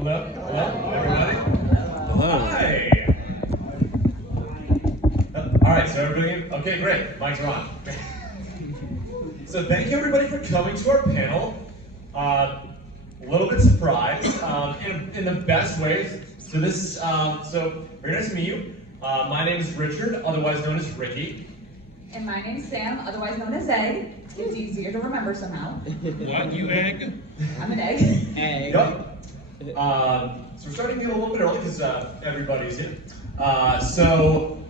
Hello, hello, everybody. Hello. Hi. All right, so everybody, okay, great. Mics are on. So thank you everybody for coming to our panel. A little bit surprised, in the best ways. So very nice to meet you. My name is Richard, otherwise known as Ricky. And my name's Sam, otherwise known as Egg. It's easier to remember somehow. What, you egg? I'm an egg. Egg. Yep. So we're starting to get a little bit early because everybody's here. So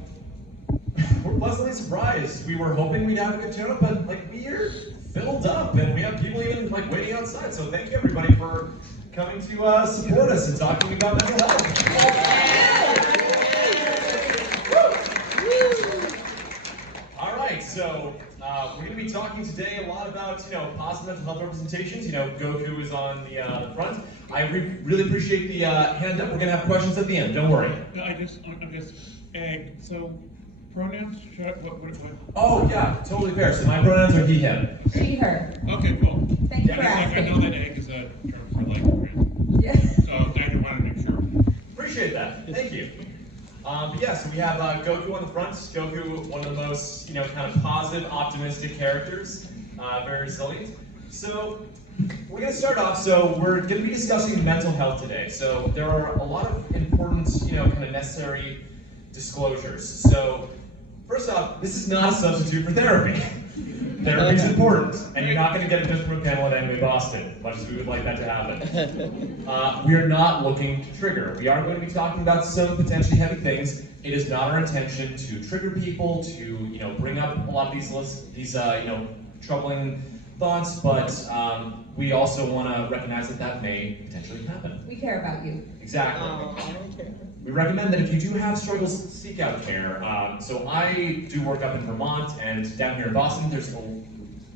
we're pleasantly surprised. We were hoping we'd have a good turnout, but we're filled up and we have people even waiting outside. So thank you everybody for coming to support us and talking about mental health. All right, so we're going to be talking today a lot about positive mental health representations. Goku is on the front. I really appreciate the hand up. We're going to have questions at the end. Don't worry. No, I'm just egg. So pronouns? What? Oh yeah, totally fair. So my pronouns are he, him. She, her. Okay, cool. Thank you for I asking. know that egg is a term for trans. Yeah. So I just wanted to make sure. Appreciate that. Thank you. But yeah, so we have Goku on the front. Goku, one of the most kind of positive, optimistic characters. Very resilient. So we're going to start off. So we're going to be discussing mental health today. So there are a lot of important, kind of necessary disclosures. So first off, this is not a substitute for therapy. Therapy is important, and you're not going to get it just from a panel at Anime Boston, much as we would like that to happen. We are not looking to trigger. We are going to be talking about some potentially heavy things. It is not our intention to trigger people, to bring up a lot of these troubling thoughts, but we also want to recognize that may potentially happen. We care about you. Exactly. We recommend that if you do have struggles, seek out care. So I do work up in Vermont, and down here in Boston, there's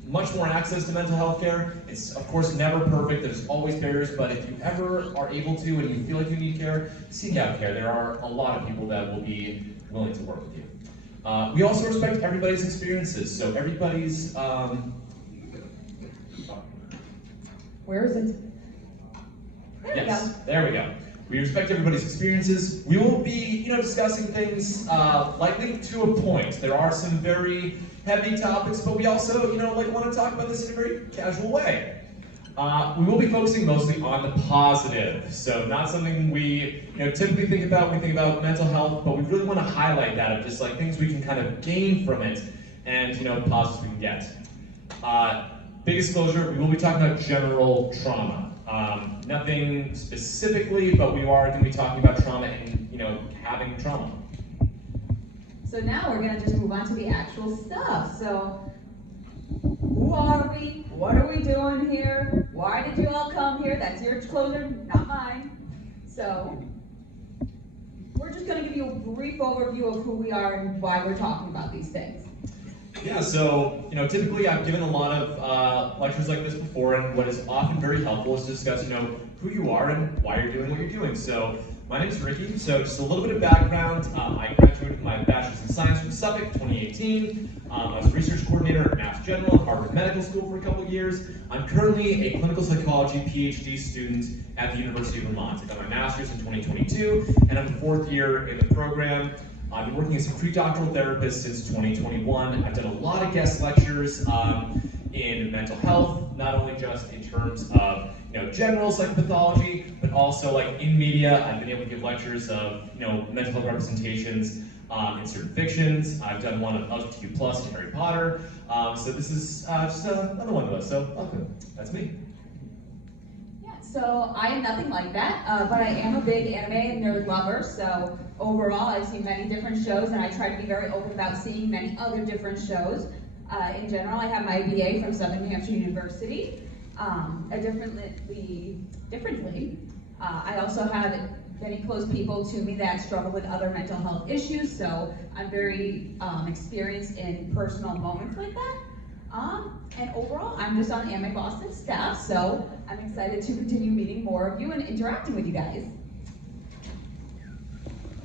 much more access to mental health care. It's, of course, never perfect. There's always barriers, but if you ever are able to and you feel like you need care, seek out care. There are a lot of people that will be willing to work with you. We also respect everybody's experiences, so everybody's... Where is it? There we go. There we go. We respect everybody's experiences. We will be, discussing things likely to a point. There are some very heavy topics, but we also, want to talk about this in a very casual way. We will be focusing mostly on the positive, so not something we, typically think about when we think about mental health, but we really want to highlight that of just things we can kind of gain from it, and positives we can get. Big disclosure: we will be talking about general trauma. Nothing specifically, but we are going to be talking about trauma and, having trauma. So now we're going to just move on to the actual stuff. So, who are we? What are we doing here? Why did you all come here? That's your disclosure, not mine. So, we're just going to give you a brief overview of who we are and why we're talking about these things. Yeah, so, typically I've given a lot of lectures like this before, and what is often very helpful is to discuss, who you are and why you're doing what you're doing. So, my name is Ricky, so just a little bit of background. I graduated with my Bachelor's in Science from Suffolk 2018. I was a research coordinator at Mass General at Harvard Medical School for a couple of years. I'm currently a clinical psychology PhD student at the University of Vermont. I got my master's in 2022, and I'm the fourth year in the program. I've been working as a pre-doctoral therapist since 2021. I've done a lot of guest lectures in mental health, not only just in terms of general psychopathology, but also in media. I've been able to give lectures of mental health representations in certain fictions. I've done one of LGBTQ+ in Harry Potter. So this is just another one of us. So welcome. That's me. So I am nothing like that, but I am a big anime and nerd lover, so overall I've seen many different shows, and I try to be very open about seeing many other different shows. In general, I have my BA from Southern New Hampshire University. Differently, I also have many close people to me that struggle with other mental health issues, so I'm very experienced in personal moments like that. And overall, I'm just on Anime Boston staff, so I'm excited to continue meeting more of you and interacting with you guys.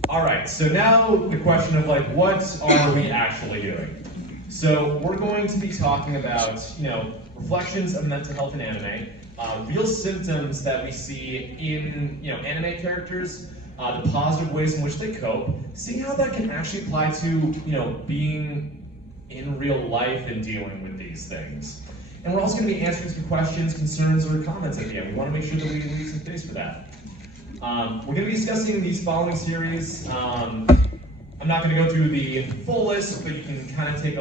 All right, so now the question of what are we actually doing? So we're going to be talking about, reflections of mental health in anime, real symptoms that we see in anime characters, the positive ways in which they cope, seeing how that can actually apply to being in real life and dealing with these things. And we're also going to be answering some questions, concerns, or comments at the end. We want to make sure that we leave some space for that. We're going to be discussing these following series. I'm not going to go through the full list, but you can kind of take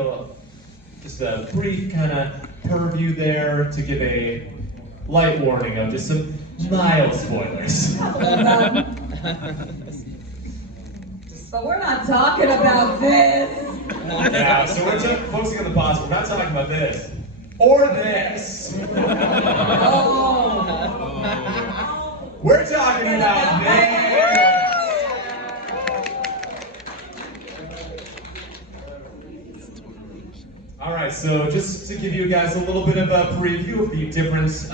just a brief kind of purview there to give a light warning of just some mild spoilers. But we're not talking about this. Yeah, so we're focusing on the positive. We're not talking about this. Or this. Oh. We're talking about this. All right, so just to give you guys a little bit of a preview of the different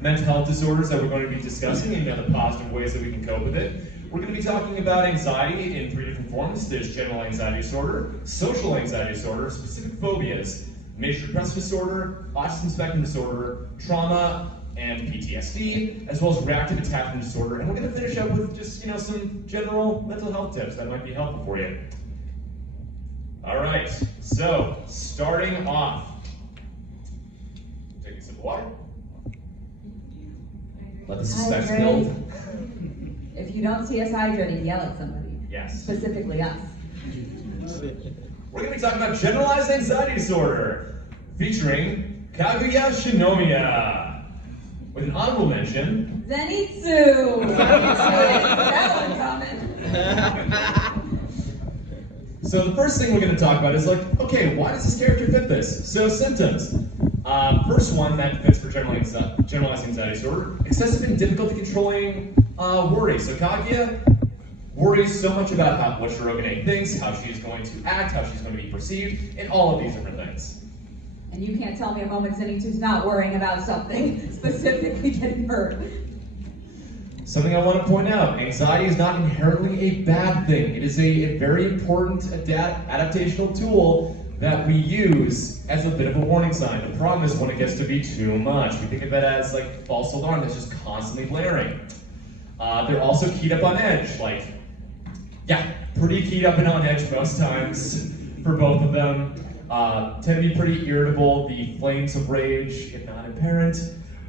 mental health disorders that we're going to be discussing and the positive ways that we can cope with it. We're going to be talking about anxiety in 3 different forms. There's general anxiety disorder, social anxiety disorder, specific phobias, major depressive disorder, autism spectrum disorder, trauma, and PTSD, as well as reactive attachment disorder. And we're going to finish up with just some general mental health tips that might be helpful for you. All right, so starting off, take a sip of water. Let the suspense build. If you don't see us hydrating, yell at somebody. Yes. Specifically us. We're going to be talking about generalized anxiety disorder, featuring Kaguya Shinomiya, with an honorable mention. Zenitsu! That one coming. So the first thing we're going to talk about is okay, why does this character fit this? So symptoms. First one that fits for generalized anxiety disorder, excessive and difficulty controlling worry. So Kaguya worries so much about what Shirogane thinks, how she's going to act, how she's going to be perceived, and all of these different things. And you can't tell me a moment Zenitsu's not worrying about something, specifically getting hurt. Something I want to point out, anxiety is not inherently a bad thing. It is a very important adaptational tool that we use as a bit of a warning sign. The problem is when it gets to be too much. We think of it as false alarm that's just constantly blaring. They're also keyed up on edge, pretty keyed up and on edge most times for both of them. Tend to be pretty irritable, the flames of rage, if not apparent.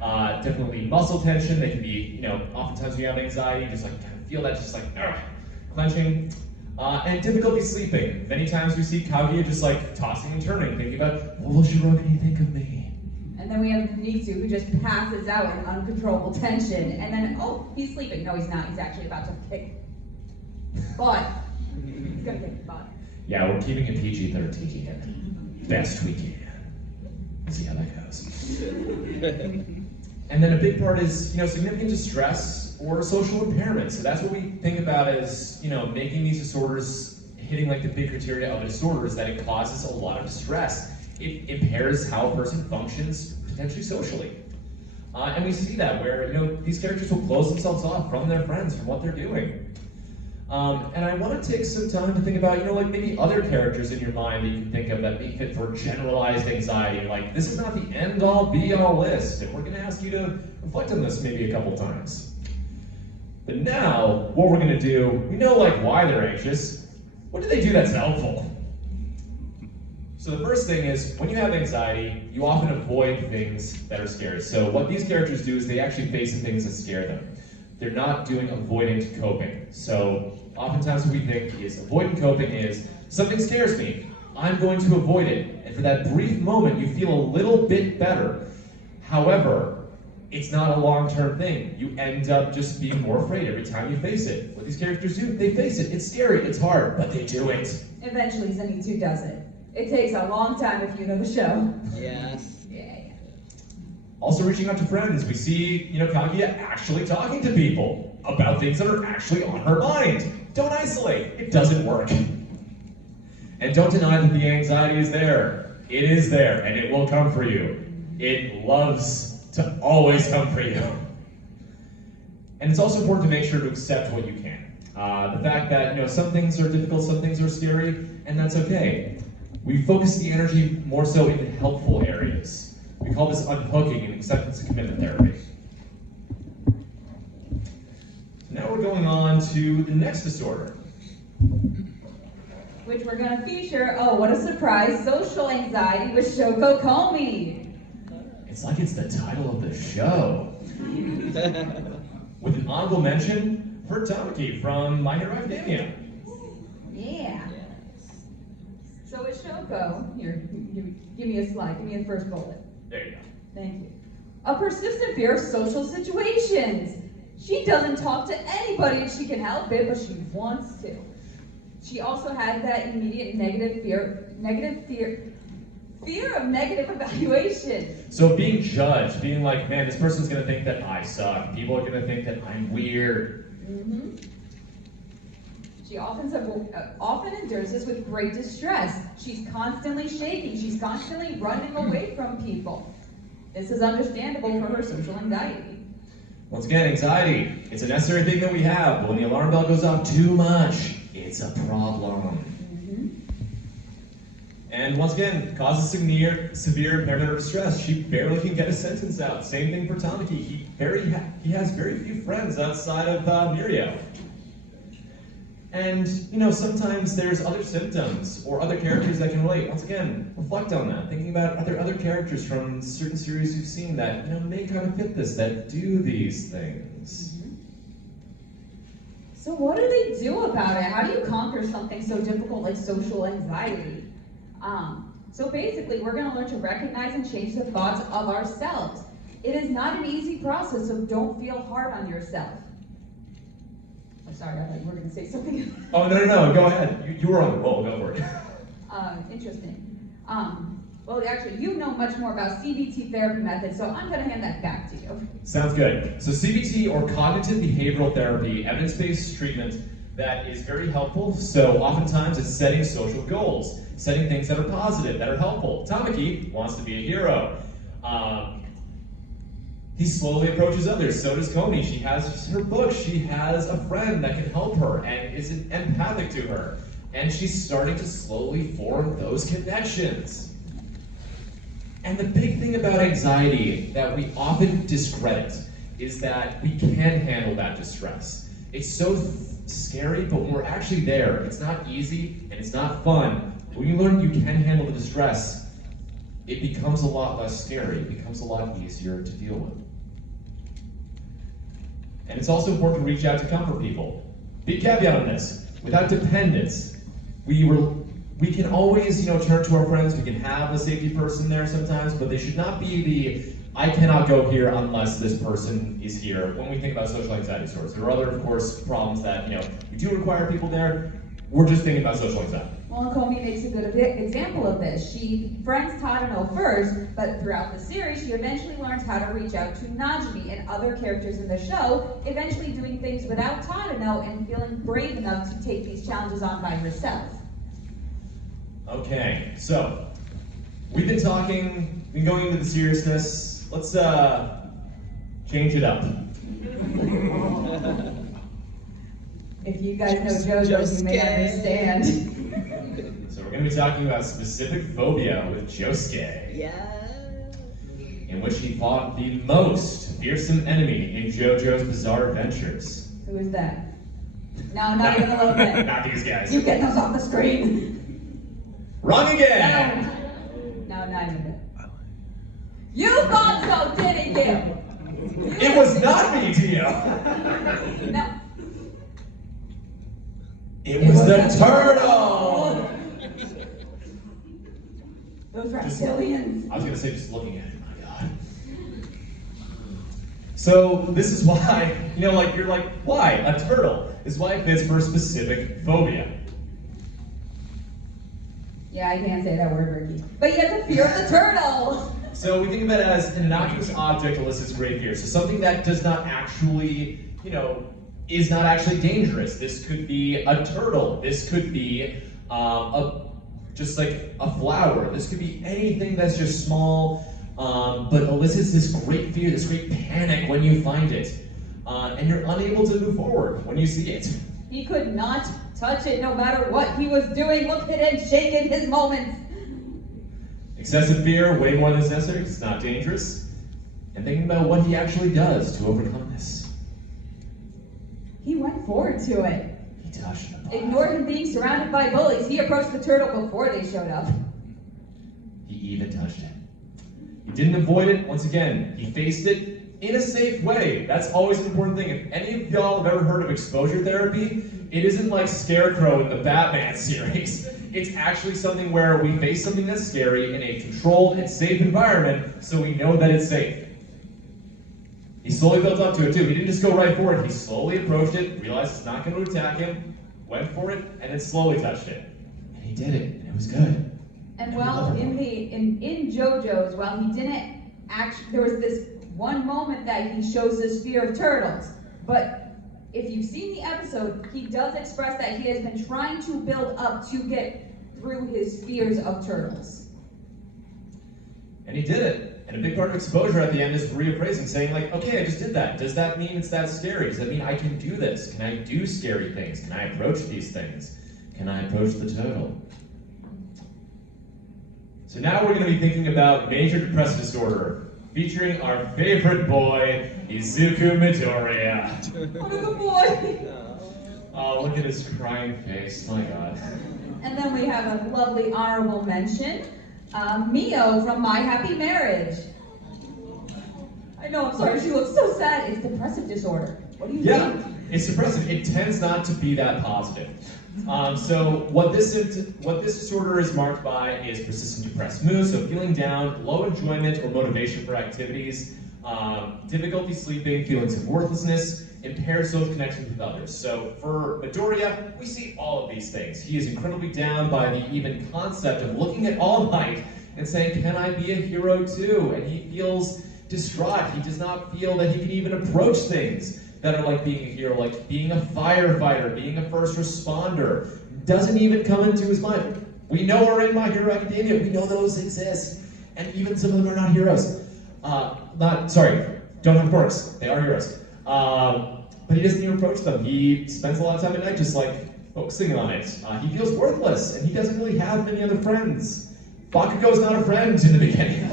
Definitely muscle tension. They can be, oftentimes when you have anxiety, you just kind of feel that clenching. And difficulty sleeping. Many times we see Kaguya just tossing and turning, thinking about, what will Shirogane think of me? And then we have Zenitsu who just passes out in uncontrollable tension. And then, he's sleeping. No, he's not. He's actually about to kick butt. He's gonna kick butt. Yeah, we're keeping it PG-13. Best we can. We'll see how that goes. And then a big part is, significant distress or social impairment. So that's what we think about as, making these disorders, hitting the big criteria of a disorder is that it causes a lot of distress. It impairs how a person functions, potentially socially. And we see that where, these characters will close themselves off from their friends, from what they're doing. And I want to take some time to think about, maybe other characters in your mind that you can think of that may fit for generalized anxiety. This is not the end-all, be-all list, and we're going to ask you to reflect on this maybe a couple times. But now, what we're going to do, we know why they're anxious. What do they do that's helpful? So the first thing is, when you have anxiety, you often avoid things that are scary. So what these characters do is they actually face the things that scare them. They're not doing avoidant coping. So oftentimes what we think is avoidant coping is, something scares me, I'm going to avoid it. And for that brief moment, you feel a little bit better. However, it's not a long-term thing. You end up just being more afraid every time you face it. What these characters do, they face it. It's scary, it's hard, but they do it. Eventually, Zenitsu does it. It takes a long time if you know the show. Yes. Yeah. Also reaching out to friends. We see, Kaguya actually talking to people about things that are actually on her mind. Don't isolate. It doesn't work. And don't deny that the anxiety is there. It is there, and it will come for you. It loves to always come for you. And it's also important to make sure to accept what you can. The fact that, some things are difficult, some things are scary, and that's okay. We focus the energy more so in helpful areas. We call this unhooking in acceptance and commitment therapy. Now we're going on to the next disorder, which we're going to feature, oh, what a surprise, social anxiety with Shoko Komi. It's like it's the title of the show. With an honorable mention for Tamaki from My Hero Academia. Yeah. So with Shoko, here, give me a slide, give me the first bullet. There you go. Thank you. A persistent fear of social situations. She doesn't talk to anybody if she can help it, but she wants to. She also has that immediate fear of negative evaluation. So being judged, being like, man, this person's gonna think that I suck. People are gonna think that I'm weird. Mm-hmm. She often endures this with great distress. She's constantly shaking. She's constantly running away from people. This is understandable for her social anxiety. Once again, anxiety, it's a necessary thing that we have, but when the alarm bell goes off too much, it's a problem. And once again, causes severe impairment or distress. She barely can get a sentence out. Same thing for Tamaki. He has very few friends outside of Mirio. And, sometimes there's other symptoms or other characters that can relate. Once again, reflect on that. Thinking about other characters from certain series you've seen that, may kind of fit this, that do these things. So what do they do about it? How do you conquer something so difficult like social anxiety? So basically, we're going to learn to recognize and change the thoughts of ourselves. It is not an easy process, so don't feel hard on yourself. I'm sorry, I thought you were going to say something. Oh, no, go ahead. You were on the roll, go for it. Interesting. Well, actually, you know much more about CBT therapy methods, so I'm going to hand that back to you. Sounds good. So CBT, or cognitive behavioral therapy, evidence-based treatment that is very helpful. So oftentimes it's setting social goals, setting things that are positive, that are helpful. Tamaki wants to be a hero. He slowly approaches others. So does Komi. She has her book. She has a friend that can help her and is empathic to her. And she's starting to slowly form those connections. And the big thing about anxiety that we often discredit is that we can handle that distress. It's so scary, but when we're actually there, it's not easy and it's not fun. When you learn you can handle the distress, it becomes a lot less scary. It becomes a lot easier to deal with. And it's also important to reach out to comfort people. Big caveat on this: without dependence, we can always, turn to our friends. We can have a safety person there sometimes, but they should not be the I cannot go here unless this person is here. When we think about social anxiety disorders, there are other, of course, problems that we do require people there. We're just thinking about social anxiety. Well, Komi makes a good example of this. She friends Tadano first, but throughout the series, she eventually learns how to reach out to Najimi and other characters in the show, eventually doing things without Tadano and feeling brave enough to take these challenges on by herself. Okay, so we've been going into the seriousness. Let's change it up. If you guys know JoJo, you may understand. So we're going to be talking about specific phobia with Josuke. Yeah. In which he fought the most fearsome enemy in JoJo's Bizarre Adventures. Who is that? No, not even a little bit. Not these guys. You get those off the screen. Wrong again! No, not even a bit. You thought so, didn't you? It was not me, Tio! No. It was the turtle! Those reptilians. I was going to say just looking at it, my god. So this is why, you're like, why? A turtle is why it fits for a specific phobia. Yeah, I can't say that word, Ricky. But he has a fear of the turtle. So we think of it as an innocuous object elicits great fear. So something that does not actually, is not actually dangerous. This could be a turtle. This could be just like a flower. This could be anything that's just small, but elicits this great fear, this great panic when you find it. And you're unable to move forward when you see it. He could not touch it no matter what he was doing. Look at him shaking his moments. Excessive fear, way more than necessary because it's not dangerous. And thinking about what he actually does to overcome this. He went forward to it. He touched the body. Ignored him being surrounded by bullies. He approached the turtle before they showed up. He even touched it. He didn't avoid it. Once again, he faced it in a safe way. That's always an important thing. If any of y'all have ever heard of exposure therapy, it isn't like Scarecrow in the Batman series. It's actually something where we face something that's scary in a controlled and safe environment so we know that it's safe. He slowly built up to it too. He didn't just go right for it. He slowly approached it, realized it's not going to attack him, went for it, and then slowly touched it. And he did it, and it was good. And while in JoJo's, while he didn't actually, there was this one moment that he shows this fear of turtles. But if you've seen the episode, he does express that he has been trying to build up to get through his fears of turtles. And he did it. And a big part of exposure at the end is reappraising, saying like, okay, I just did that. Does that mean it's that scary? Does that mean I can do this? Can I do scary things? Can I approach these things? Can I approach the turtle? So now we're going to be thinking about major depressive disorder, featuring our favorite boy, Izuku Midoriya. What a good boy! Oh, look at his crying face, my god. And then we have a lovely honorable mention, Mio from My Happy Marriage. I know, I'm sorry, she looks so sad. It's depressive disorder. What do you think? It's depressive. It tends not to be that positive. So what this disorder is marked by is persistent depressed mood, so feeling down, low enjoyment or motivation for activities, difficulty sleeping, feelings of worthlessness, impaired social connections with others. So for Midoriya, we see all of these things. He is incredibly down by the even concept of looking at All Might and saying, can I be a hero too? And he feels distraught. He does not feel that he can even approach things that are like being a hero, like being a firefighter, being a first responder. Doesn't even come into his mind. We know we're in My Hero Academia. We know those exist. And even some of them are not heroes. Don't have quirks. They are heroes. But he doesn't even approach them. He spends a lot of time at night just like focusing on it. He feels worthless, and he doesn't really have many other friends. Bakugo's not a friend in the beginning.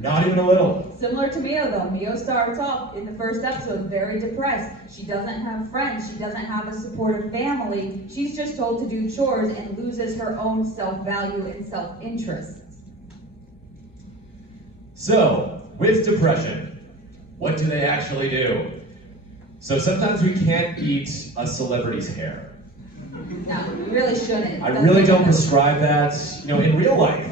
Not even a little. Similar to Mio though. Mio starts off in the first episode very depressed. She doesn't have friends. She doesn't have a supportive family. She's just told to do chores and loses her own self-value and self-interest. So, with depression, what do they actually do? So sometimes we can't eat a celebrity's hair. No, you really shouldn't. I really don't prescribe that, in real life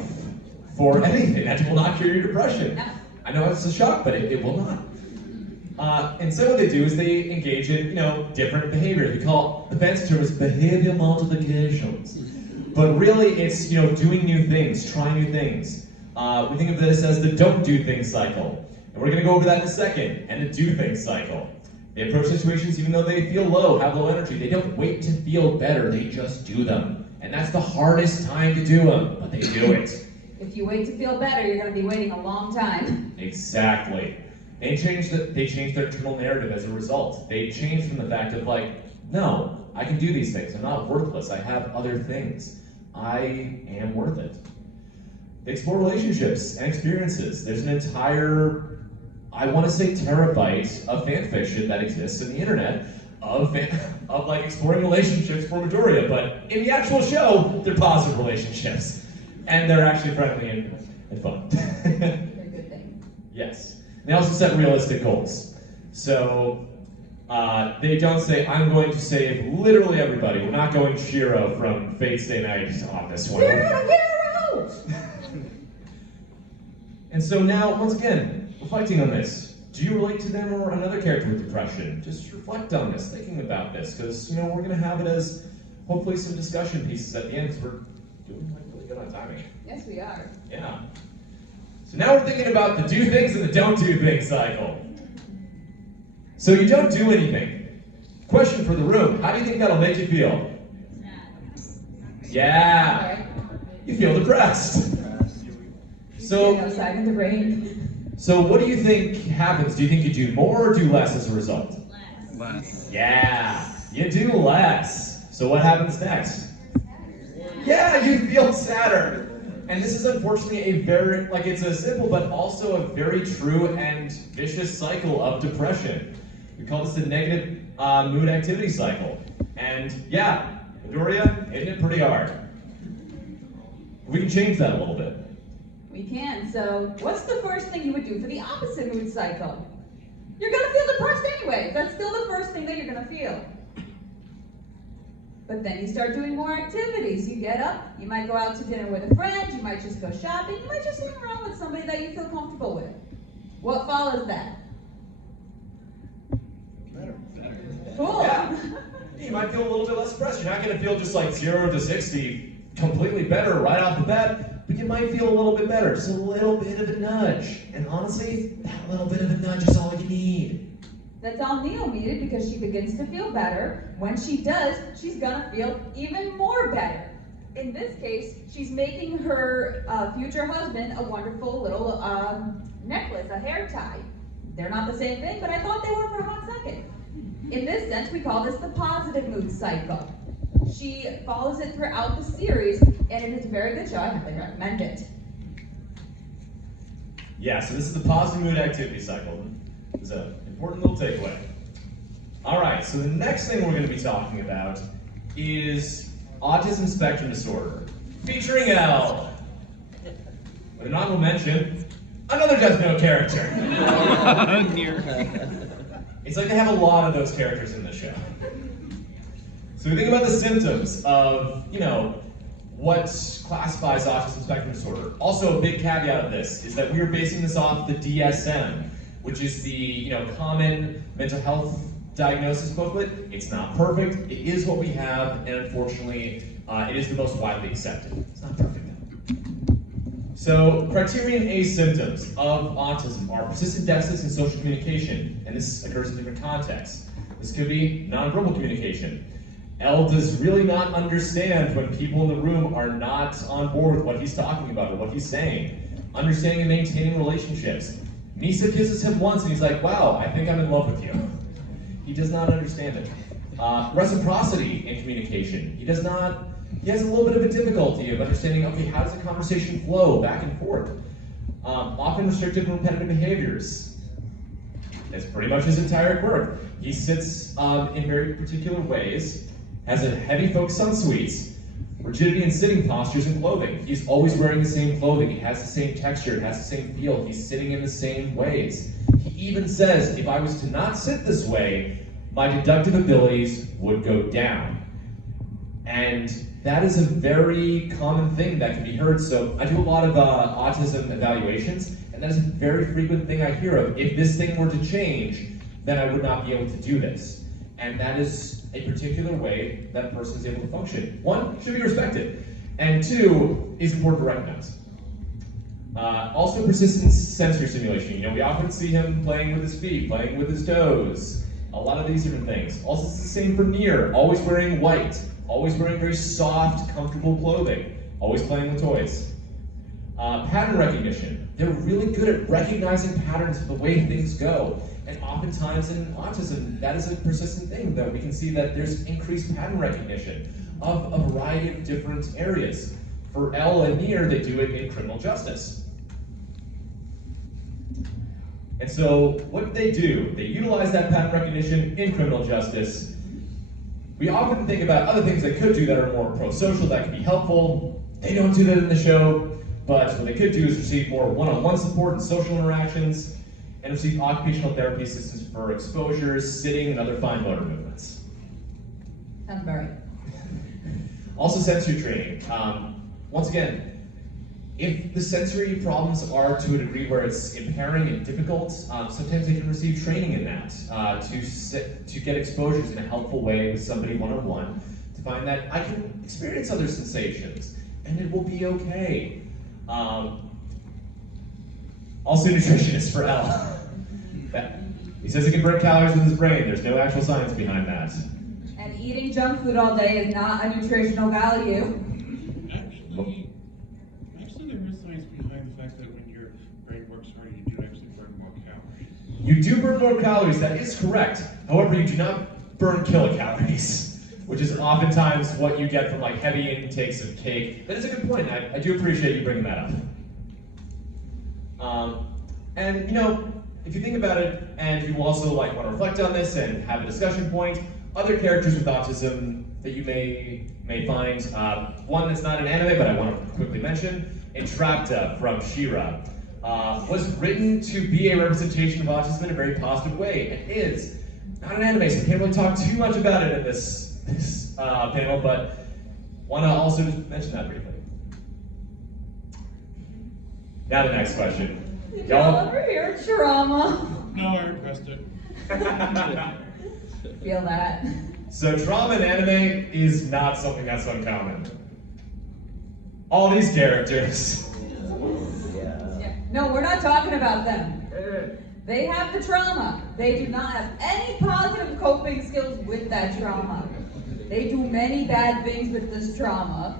for anything. That will not cure your depression. No. I know it's a shock, but it will not. Instead, what they do is they engage in, different behavior. We call the fancy term is behavior multiplications. But really, it's doing new things, trying new things. We think of this as the don't do things cycle. And we're going to go over that in a second, and the do things cycle. They approach situations even though they feel low, have low energy. They don't wait to feel better, they just do them. And that's the hardest time to do them, but they do it. If you wait to feel better, you're going to be waiting a long time. Exactly. They change their internal narrative as a result. They change from the fact of no, I can do these things. I'm not worthless. I have other things. I am worth it. They explore relationships and experiences. There's an entire, I want to say, terabyte of fan fiction that exists in the internet of exploring relationships for Midoriya, but in the actual show, they're positive relationships. And they're actually friendly and fun. They're a good thing. Yes. They also set realistic goals. So they don't say, I'm going to save literally everybody. We're not going Shiro from Fate's Day Night on this one. Hero! And so now, once again, reflecting on this, do you relate to them or another character with depression? Just reflect on this, thinking about this, because we're going to have it as hopefully some discussion pieces at the end, because we're doing really good on timing. Yes, we are. Yeah. So now we're thinking about the do things and the don't do things cycle. So you don't do anything. Question for the room, how do you think that'll make you feel? Yeah. You feel depressed. So, outside in the rain. So what do you think happens? Do you think you do more or do less as a result? Less. Yeah, you do less. So what happens next? Yeah, you feel sadder. And this is unfortunately a very, it's a simple but also a very true and vicious cycle of depression. We call this the negative mood activity cycle. And yeah, Midoriya, hitting it pretty hard. We can change that a little bit. We can. So, what's the first thing you would do for the opposite mood cycle? You're gonna feel depressed anyway. That's still the first thing that you're gonna feel. But then you start doing more activities. You get up, you might go out to dinner with a friend, you might just go shopping, you might just hang around with somebody that you feel comfortable with. What follows that? Better. Cool. Yeah. You might feel a little bit less stressed. You're not going to feel just like 0 to 60 completely better right off the bat, but you might feel a little bit better. Just a little bit of a nudge. And honestly, that little bit of a nudge is all you need. That's all Neo needed because she begins to feel better. When she does, she's gonna feel even more better. In this case, she's making her future husband a wonderful little necklace, a hair tie. They're not the same thing, but I thought they were for a hot second. In this sense, we call this the positive mood cycle. She follows it throughout the series, and it is a very good show. I highly recommend it. Yeah, so this is the positive mood activity cycle. It's an important little takeaway. All right, so the next thing we're going to be talking about is autism spectrum disorder, featuring L. With an honorable mention, another Death Note character. It's like they have a lot of those characters in the show. So we think about the symptoms of, what classifies autism spectrum disorder. Also, a big caveat of this is that we are basing this off the DSM, which is the common mental health diagnosis booklet. It's not perfect. It is what we have, and unfortunately, it is the most widely accepted. It's not perfect though. So, criterion A symptoms of autism are persistent deficits in social communication, and this occurs in different contexts. This could be nonverbal communication. L does really not understand when people in the room are not on board with what he's talking about or what he's saying. Understanding and maintaining relationships. Nisa kisses him once and he's like, wow, I think I'm in love with you. He does not understand it. Reciprocity in communication. He has a little bit of a difficulty of understanding, okay, how does a conversation flow back and forth? Often restrictive and repetitive behaviors. That's pretty much his entire quirk. He sits in very particular ways, has a heavy focus on sweets, rigidity in sitting postures and clothing. He's always wearing the same clothing. He has the same texture. It has the same feel. He's sitting in the same ways. He even says, if I was to not sit this way, my deductive abilities would go down. And that is a very common thing that can be heard. So I do a lot of autism evaluations, and that is a very frequent thing I hear of. If this thing were to change, then I would not be able to do this. And that is a particular way that a person is able to function. One, should be respected. And two, is important to recognize. Also persistent sensory stimulation. We often see him playing with his feet, playing with his toes, a lot of these different things. Also, it's the same for Nier, always wearing white, always wearing very soft, comfortable clothing, always playing with toys. Pattern recognition. They're really good at recognizing patterns of the way things go. And oftentimes in autism, that is a persistent thing, though. We can see that there's increased pattern recognition of a variety of different areas. For L and Nier, they do it in criminal justice. And so what they do, they utilize that pattern recognition in criminal justice. We often think about other things they could do that are more pro-social, that can be helpful. They don't do that in the show, but what they could do is receive more one-on-one support and social interactions, and receive occupational therapy assistance for exposures, sitting, and other fine motor movements. Sounds very. Also sensory training. Once again, if the sensory problems are to a degree where it's impairing and difficult, sometimes they can receive training in that to get exposures in a helpful way with somebody one-on-one to find that I can experience other sensations and it will be okay. Also nutritionist for L. He says he can burn calories with his brain. There's no actual science behind that. And eating junk food all day is not a nutritional value. Actually, there is science behind the fact that when your brain works hard, you do actually burn more calories. You do burn more calories, that is correct. However, you do not burn kilocalories. which is oftentimes what you get from like heavy intakes of cake. That is a good point. I do appreciate you bringing that up. And you know, if you think about it, and you also like want to reflect on this and have a discussion point, other characters with autism that you may find, one that's not an anime, but I want to quickly mention, Entrapta from She-Ra, was written to be a representation of autism in a very positive way. It is not an anime, so I can't really talk too much about it in this panel, but want to also just mention that briefly. Now the next question. Did y'all ever hear trauma? No, I request it. Feel that. So trauma in anime is not something that's uncommon. All these characters. Yeah. No, we're not talking about them. They have the trauma. They do not have any positive coping skills with that trauma. They do many bad things with this trauma.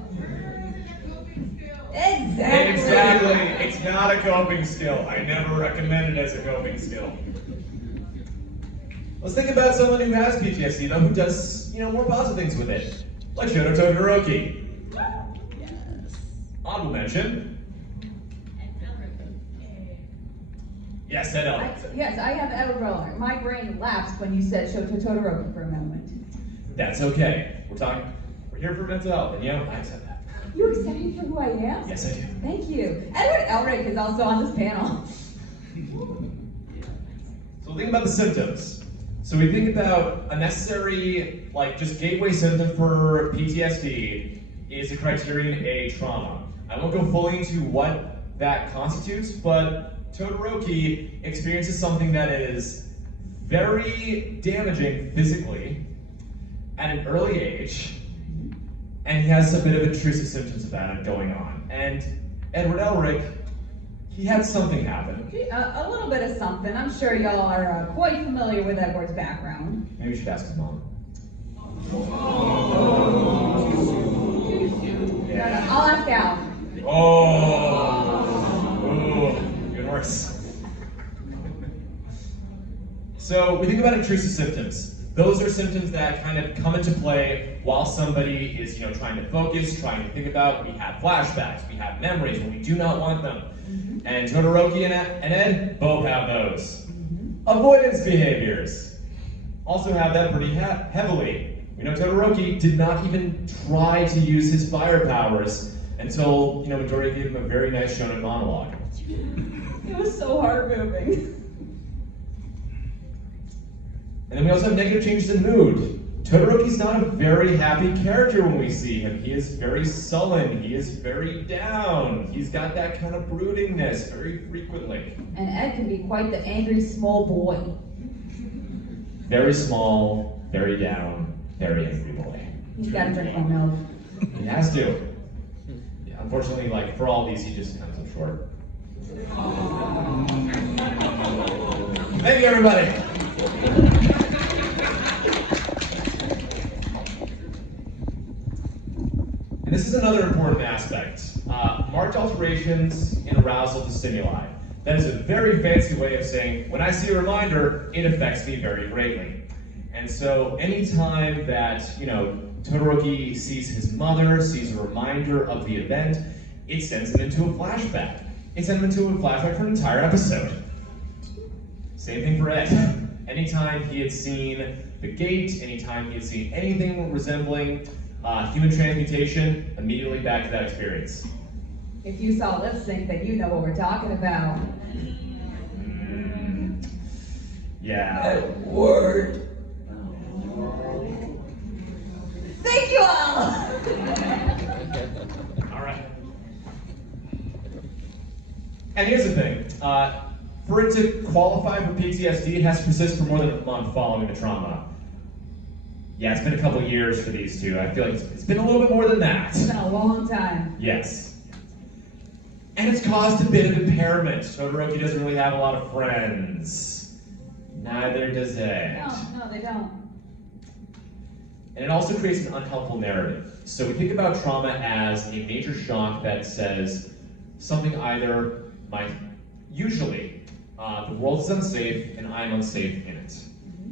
Exactly. Exactly. It's not a coping skill. I never recommend it as a coping skill. Let's think about someone who has PTSD, though, who does, more positive things with it. Like Shoto Todoroki. Yes. Honorable mention. Yes, Ed Elric. Yes, I have Everbriller. My brain lapsed when you said Shoto Todoroki for a moment. That's okay. We're here for mental health, and I accept that. You accept me for who I am? Yes, I do. Thank you. Edward Elric is also on this panel. So think about the symptoms. So we think about a necessary, just gateway symptom for PTSD is a criterion A trauma. I won't go fully into what that constitutes, but Todoroki experiences something that is very damaging physically at an early age, and he has a bit of intrusive symptoms of that going on. And Edward Elric, he had something happen. A little bit of something. I'm sure y'all are quite familiar with Edward's background. Maybe we should ask his mom. Yeah. I'll ask Al. Oh, even worse. So we think about intrusive symptoms. Those are symptoms that kind of come into play while somebody is, trying to focus, trying to think about. We have flashbacks, we have memories when we do not want them. Mm-hmm. And Todoroki and Ed both have those. Mm-hmm. Avoidance behaviors also have that pretty heavily. We know Todoroki did not even try to use his fire powers until, Midoriya gave him a very nice shonen monologue. It was so heart-moving. And then we also have negative changes in mood. Todoroki's not a very happy character when we see him. He is very sullen, he is very down. He's got that kind of broodingness very frequently. And Ed can be quite the angry small boy. Very small, very down, very angry boy. He's got to drink more milk. He has to. Yeah, unfortunately, for all these, he just comes up short. Thank you, everybody. And this is another important aspect. Marked alterations in arousal to stimuli. That is a very fancy way of saying, when I see a reminder, it affects me very greatly. And so anytime that, Todoroki sees his mother, sees a reminder of the event, it sends him into a flashback. It sends him into a flashback for an entire episode. Same thing for Ed. Anytime he had seen the gate, anytime he had seen anything resembling human transmutation, immediately back to that experience. If you saw lip sync, then you know what we're talking about. Yeah. Edward. Thank you all! All right. And here's the thing. For it to qualify for PTSD, it has to persist for more than a month following the trauma. Yeah, it's been a couple years for these two. I feel like it's been a little bit more than that. It's been a long time. Yes. And it's caused a bit of impairment. Todoroki doesn't really have a lot of friends. Neither does Ed. No, they don't. And it also creates an unhelpful narrative. So we think about trauma as a major shock that says something either usually, the world is unsafe and I'm unsafe in it.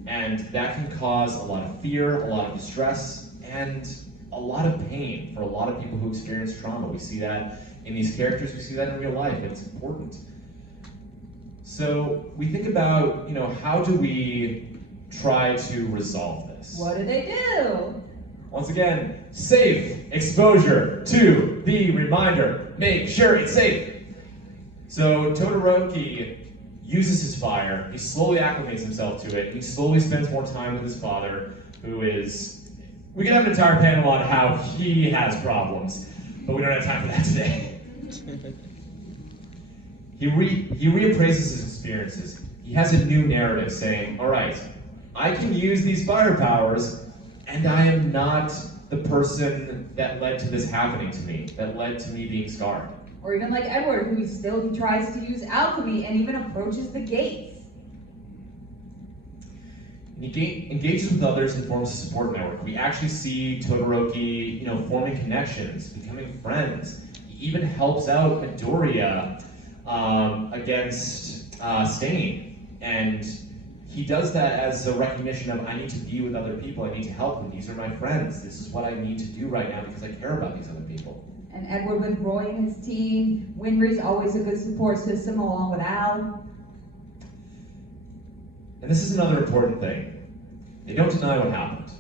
And that can cause a lot of fear, a lot of distress, and a lot of pain for a lot of people who experience trauma. We see that in these characters, we see that in real life, and it's important. So we think about, how do we try to resolve this? What do they do? Once again, safe exposure to the reminder. Make sure it's safe. So Todoroki uses his fire, he slowly acclimates himself to it, he slowly spends more time with his father, who is, we could have an entire panel on how he has problems, but we don't have time for that today. He reappraises his experiences. He has a new narrative saying, all right, I can use these fire powers, and I am not the person that led to this happening to me, that led to me being scarred. Or even like Edward, who he tries to use alchemy and even approaches the gates. And he engages with others and forms a support network. We actually see Todoroki, forming connections, becoming friends. He even helps out Midoriya against Stain. And he does that as a recognition of, I need to be with other people, I need to help them, these are my friends, this is what I need to do right now because I care about these other people. And Edward with Roy and his team. Winry's always a good support system along with Al. And this is another important thing. They don't deny what happened.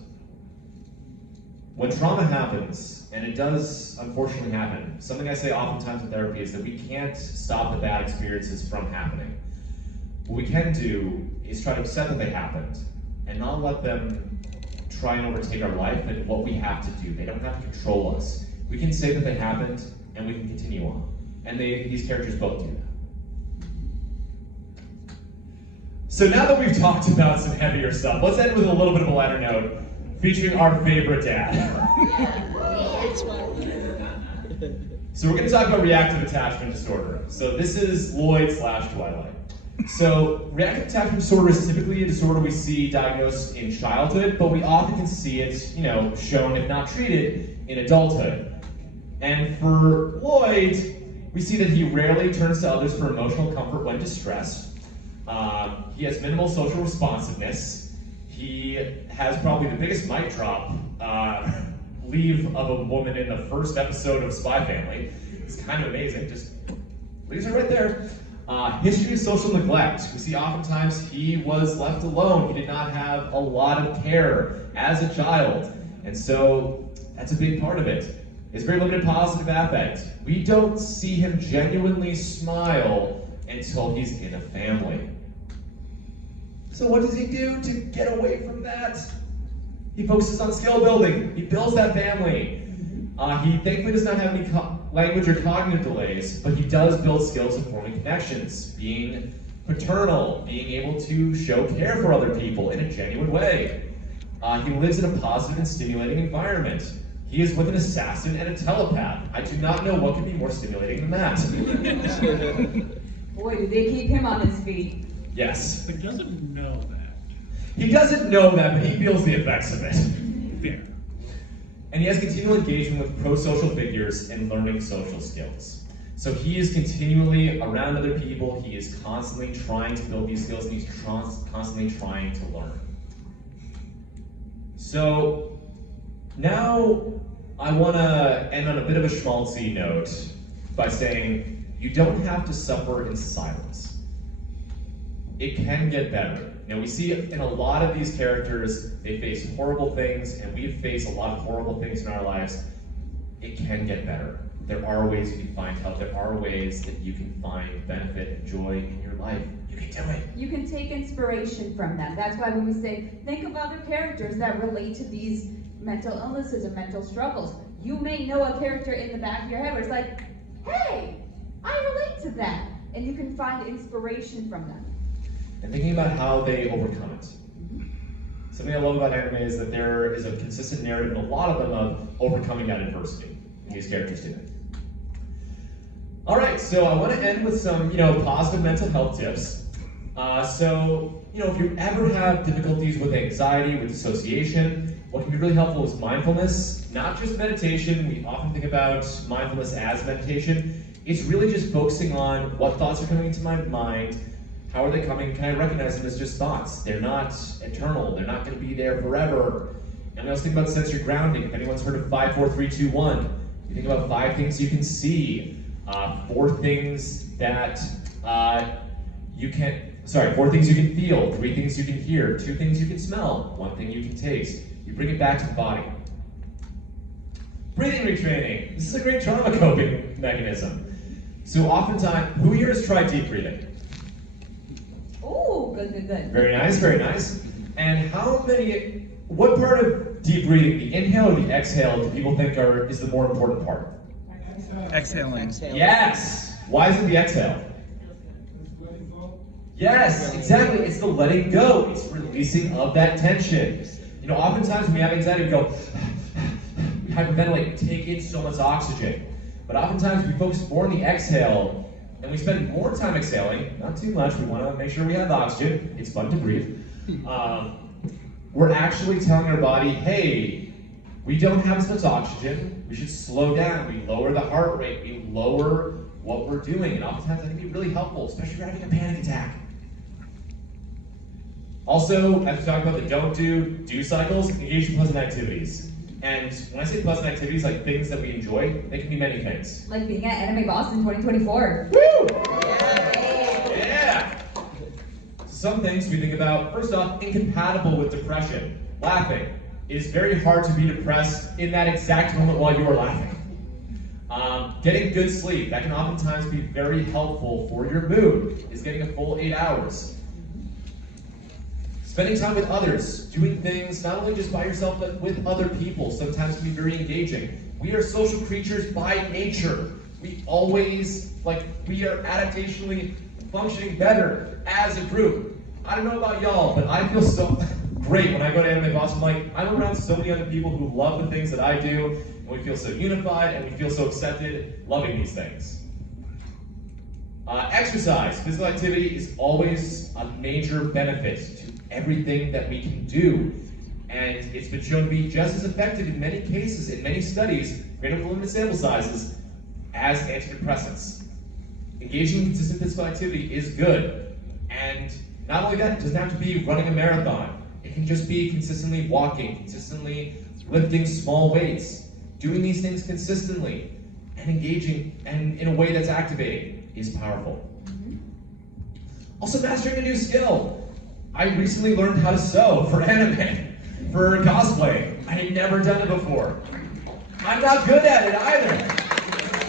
When trauma happens, and it does unfortunately happen, something I say oftentimes in therapy is that we can't stop the bad experiences from happening. What we can do is try to accept that they happened and not let them try and overtake our life and what we have to do. They don't have to control us. We can say that they happened and we can continue on. And these characters both do that. So now that we've talked about some heavier stuff, let's end with a little bit of a lighter note featuring our favorite dad. So we're going to talk about reactive attachment disorder. So this is Lloyd/Twilight. So reactive attachment disorder is typically a disorder we see diagnosed in childhood, but we often can see it, shown if not treated in adulthood. And for Lloyd, we see that he rarely turns to others for emotional comfort when distressed. He has minimal social responsiveness. He has probably the biggest mic drop leave of a woman in the first episode of Spy Family. It's kind of amazing, just leaves her right there. History of social neglect. We see oftentimes he was left alone. He did not have a lot of care as a child. And so that's a big part of it. It's very limited positive affect. We don't see him genuinely smile until he's in a family. So what does he do to get away from that? He focuses on skill building. He builds that family. He thankfully does not have any language or cognitive delays, but he does build skills of forming connections, being paternal, being able to show care for other people in a genuine way. He lives in a positive and stimulating environment. He is with an assassin and a telepath. I do not know what could be more stimulating than that. Boy, do they keep him on his feet. Yes. But he doesn't know that. He doesn't know that, but he feels the effects of it. Fair. And he has continual engagement with pro-social figures and learning social skills. So he is continually around other people, he is constantly trying to build these skills, and he's constantly trying to learn. So now I want to end on a bit of a schmaltzy note by saying you don't have to suffer in silence. It can get better. We see in a lot of these characters, they face horrible things, and we face a lot of horrible things in our lives. It can get better. There are ways you can find help. There are ways that you can find benefit and joy in your life. You can do it. You can take inspiration from them. That's why when we say, think of other characters that relate to these mental illnesses and mental struggles. You may know a character in the back of your head where it's like, hey, I relate to that. And you can find inspiration from them. And thinking about how they overcome it. Something I love about anime is that there is a consistent narrative in a lot of them of overcoming that adversity. And these characters do it. All right, so I want to end with some, positive mental health tips. If you ever have difficulties with anxiety, with dissociation, what can be really helpful is mindfulness, not just meditation. We often think about mindfulness as meditation. It's really just focusing on what thoughts are coming into my mind. How are they coming? Can I recognize them as just thoughts? They're not eternal. They're not going to be there forever. And we also think about sensory grounding. If anyone's heard of 5, 4, 3, 2, 1, you think about 5 things you can see, 4 things that you can, 4 things you can feel, 3 things you can hear, 2 things you can smell, 1 thing you can taste. You bring it back to the body. Breathing retraining. This is a great trauma coping mechanism. So oftentimes, who here has tried deep breathing? Ooh, good, good, good. Very nice, very nice. And what part of deep breathing, the inhale or the exhale, do people think is the more important part? Exhaling. Yes! Why is it the exhale? Yes, exactly. It's the letting go. It's releasing of that tension. You know, oftentimes when we have anxiety, we go, we hyperventilate, take in so much oxygen. But oftentimes we focus more on the exhale, and we spend more time exhaling, not too much, we want to make sure we have oxygen, it's fun to breathe. We're actually telling our body, hey, we don't have as much oxygen, we should slow down, we lower the heart rate, we lower what we're doing, and oftentimes that can be really helpful, especially if you're having a panic attack. Also, as we talked about the don't do cycles, engage in pleasant activities. And when I say pleasant activities, like things that we enjoy, they can be many things. Like being at Anime Boston 2024. Woo! Yeah! Some things we think about, first off, incompatible with depression. Laughing. It is very hard to be depressed in that exact moment while you are laughing. Getting good sleep, that can oftentimes be very helpful for your mood, is getting a full 8 hours. Spending time with others, doing things not only just by yourself, but with other people, sometimes can be very engaging. We are social creatures by nature. We are adaptationally functioning better as a group. I don't know about y'all, but I feel so great when I go to Anime Boston. I'm around so many other people who love the things that I do, and we feel so unified, and we feel so accepted, loving these things. Exercise, physical activity is always a major benefit to everything that we can do. And it's been shown to be just as effective in many cases, in many studies, granted with limited sample sizes, as antidepressants. Engaging in consistent physical activity is good. And not only that, it doesn't have to be running a marathon. It can just be consistently walking, consistently lifting small weights, doing these things consistently, and engaging and in a way that's activating is powerful. Also, mastering a new skill. I recently learned how to sew for anime, for cosplay. I had never done it before. I'm not good at it either.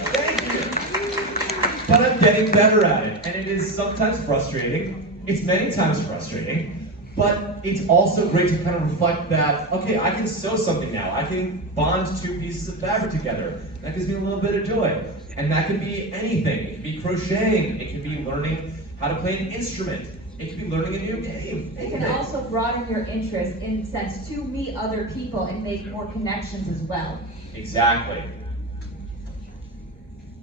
Thank you. But I'm getting better at it, and it is sometimes frustrating. It's many times frustrating, but it's also great to kind of reflect that, okay, I can sew something now. I can bond 2 pieces of fabric together. That gives me a little bit of joy. And that could be anything. It could be crocheting. It could be learning how to play an instrument. It could be learning a new game. It can also broaden your interest in the sense to meet other people and make more connections as well. Exactly.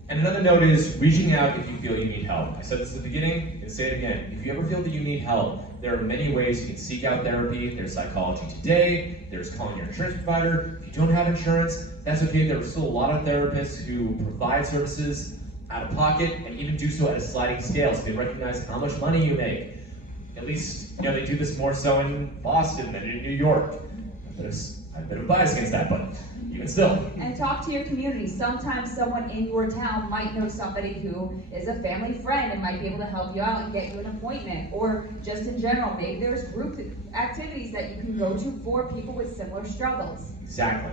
And another note is reaching out if you feel you need help. I said this at the beginning, and say it again. If you ever feel that you need help, there are many ways you can seek out therapy. There's Psychology Today, there's calling your insurance provider. If you don't have insurance, that's okay. There are still a lot of therapists who provide services out of pocket and even do so at a sliding scale, so they recognize how much money you make. At least, they do this more so in Boston than in New York. I have a bit of bias against that, but even still. And talk to your community. Sometimes someone in your town might know somebody who is a family friend and might be able to help you out and get you an appointment. Or just in general, maybe there's group activities that you can go to for people with similar struggles. Exactly.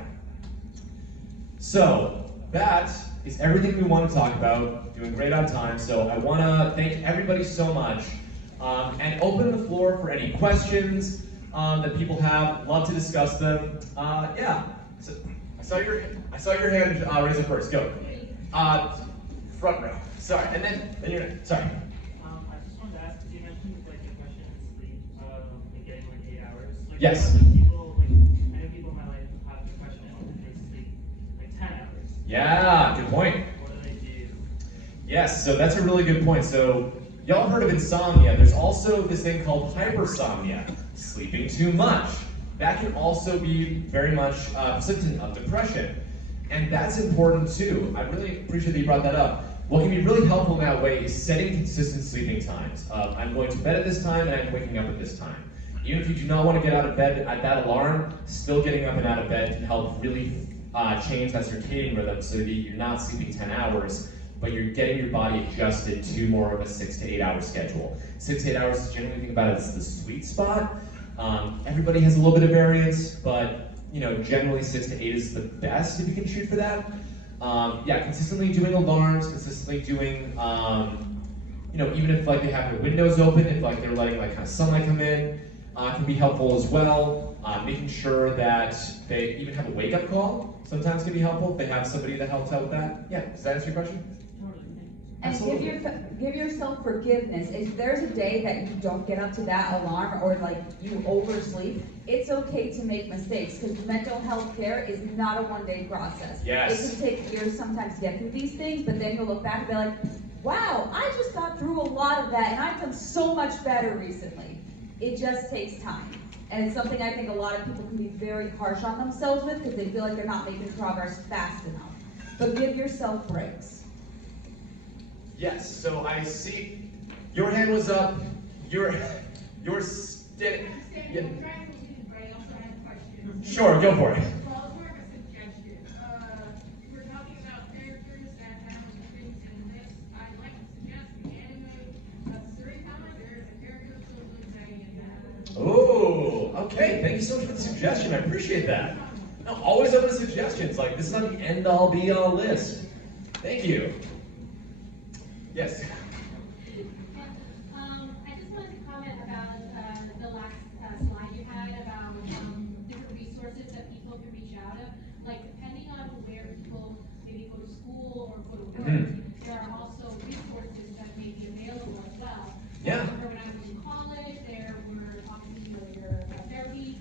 So, that is everything we want to talk about. Doing great on time, so I want to thank everybody so much. And open the floor for any questions that people have. Love to discuss them. Yeah. So, I saw your hand raise it first. Go. Front row. Sorry. And then you're sorry. I just wanted to ask, because you mentioned the question is sleep, getting 8 hours. Yes. I know people in my life have the question of they sleep 10 hours. Yeah. Good point. What do they do? Yes. So that's a really good point. So y'all heard of insomnia. There's also this thing called hypersomnia, sleeping too much. That can also be very much a symptom of depression. And that's important too. I really appreciate that you brought that up. What can be really helpful in that way is setting consistent sleeping times. I'm going to bed at this time and I'm waking up at this time. Even if you do not want to get out of bed at that alarm, still getting up and out of bed can help really change that circadian rhythm so that you're not sleeping 10 hours, but you're getting your body adjusted to more of a 6 to 8 hour schedule. 6 to 8 hours is generally think about it as the sweet spot. Everybody has a little bit of variance, but generally 6 to 8 is the best if you can shoot for that. Yeah, consistently doing alarms, consistently doing, even if like they have their windows open, if like they're letting like kind of sunlight come in, can be helpful as well. Making sure that they even have a wake-up call sometimes can be helpful if they have somebody that helps out with that. Yeah, does that answer your question? And give yourself forgiveness. If there's a day that you don't get up to that alarm or like you oversleep, it's okay to make mistakes because mental health care is not a one-day process. Yes. It can take years sometimes to get through these things, but then you'll look back and be like, wow, I just got through a lot of that and I've done so much better recently. It just takes time. And it's something I think a lot of people can be very harsh on themselves with because they feel like they're not making progress fast enough. But give yourself breaks. Yes, so I see your hand was up. You're standing. Yeah. Sure, go for it. We're talking about characters that have things in this. I'd like to suggest the anime storyteller. There is a character in that. Oh, okay. Thank you so much for the suggestion. I appreciate that. No, always open to suggestions. Like this is not the end-all, be-all list. Thank you. Yes. I just wanted to comment about the last slide you had about different resources that people can reach out of. Like depending on where people maybe go to school or go to work, there are also resources that may be available as well. Yeah. I remember when I was in college, there were obviously your therapy,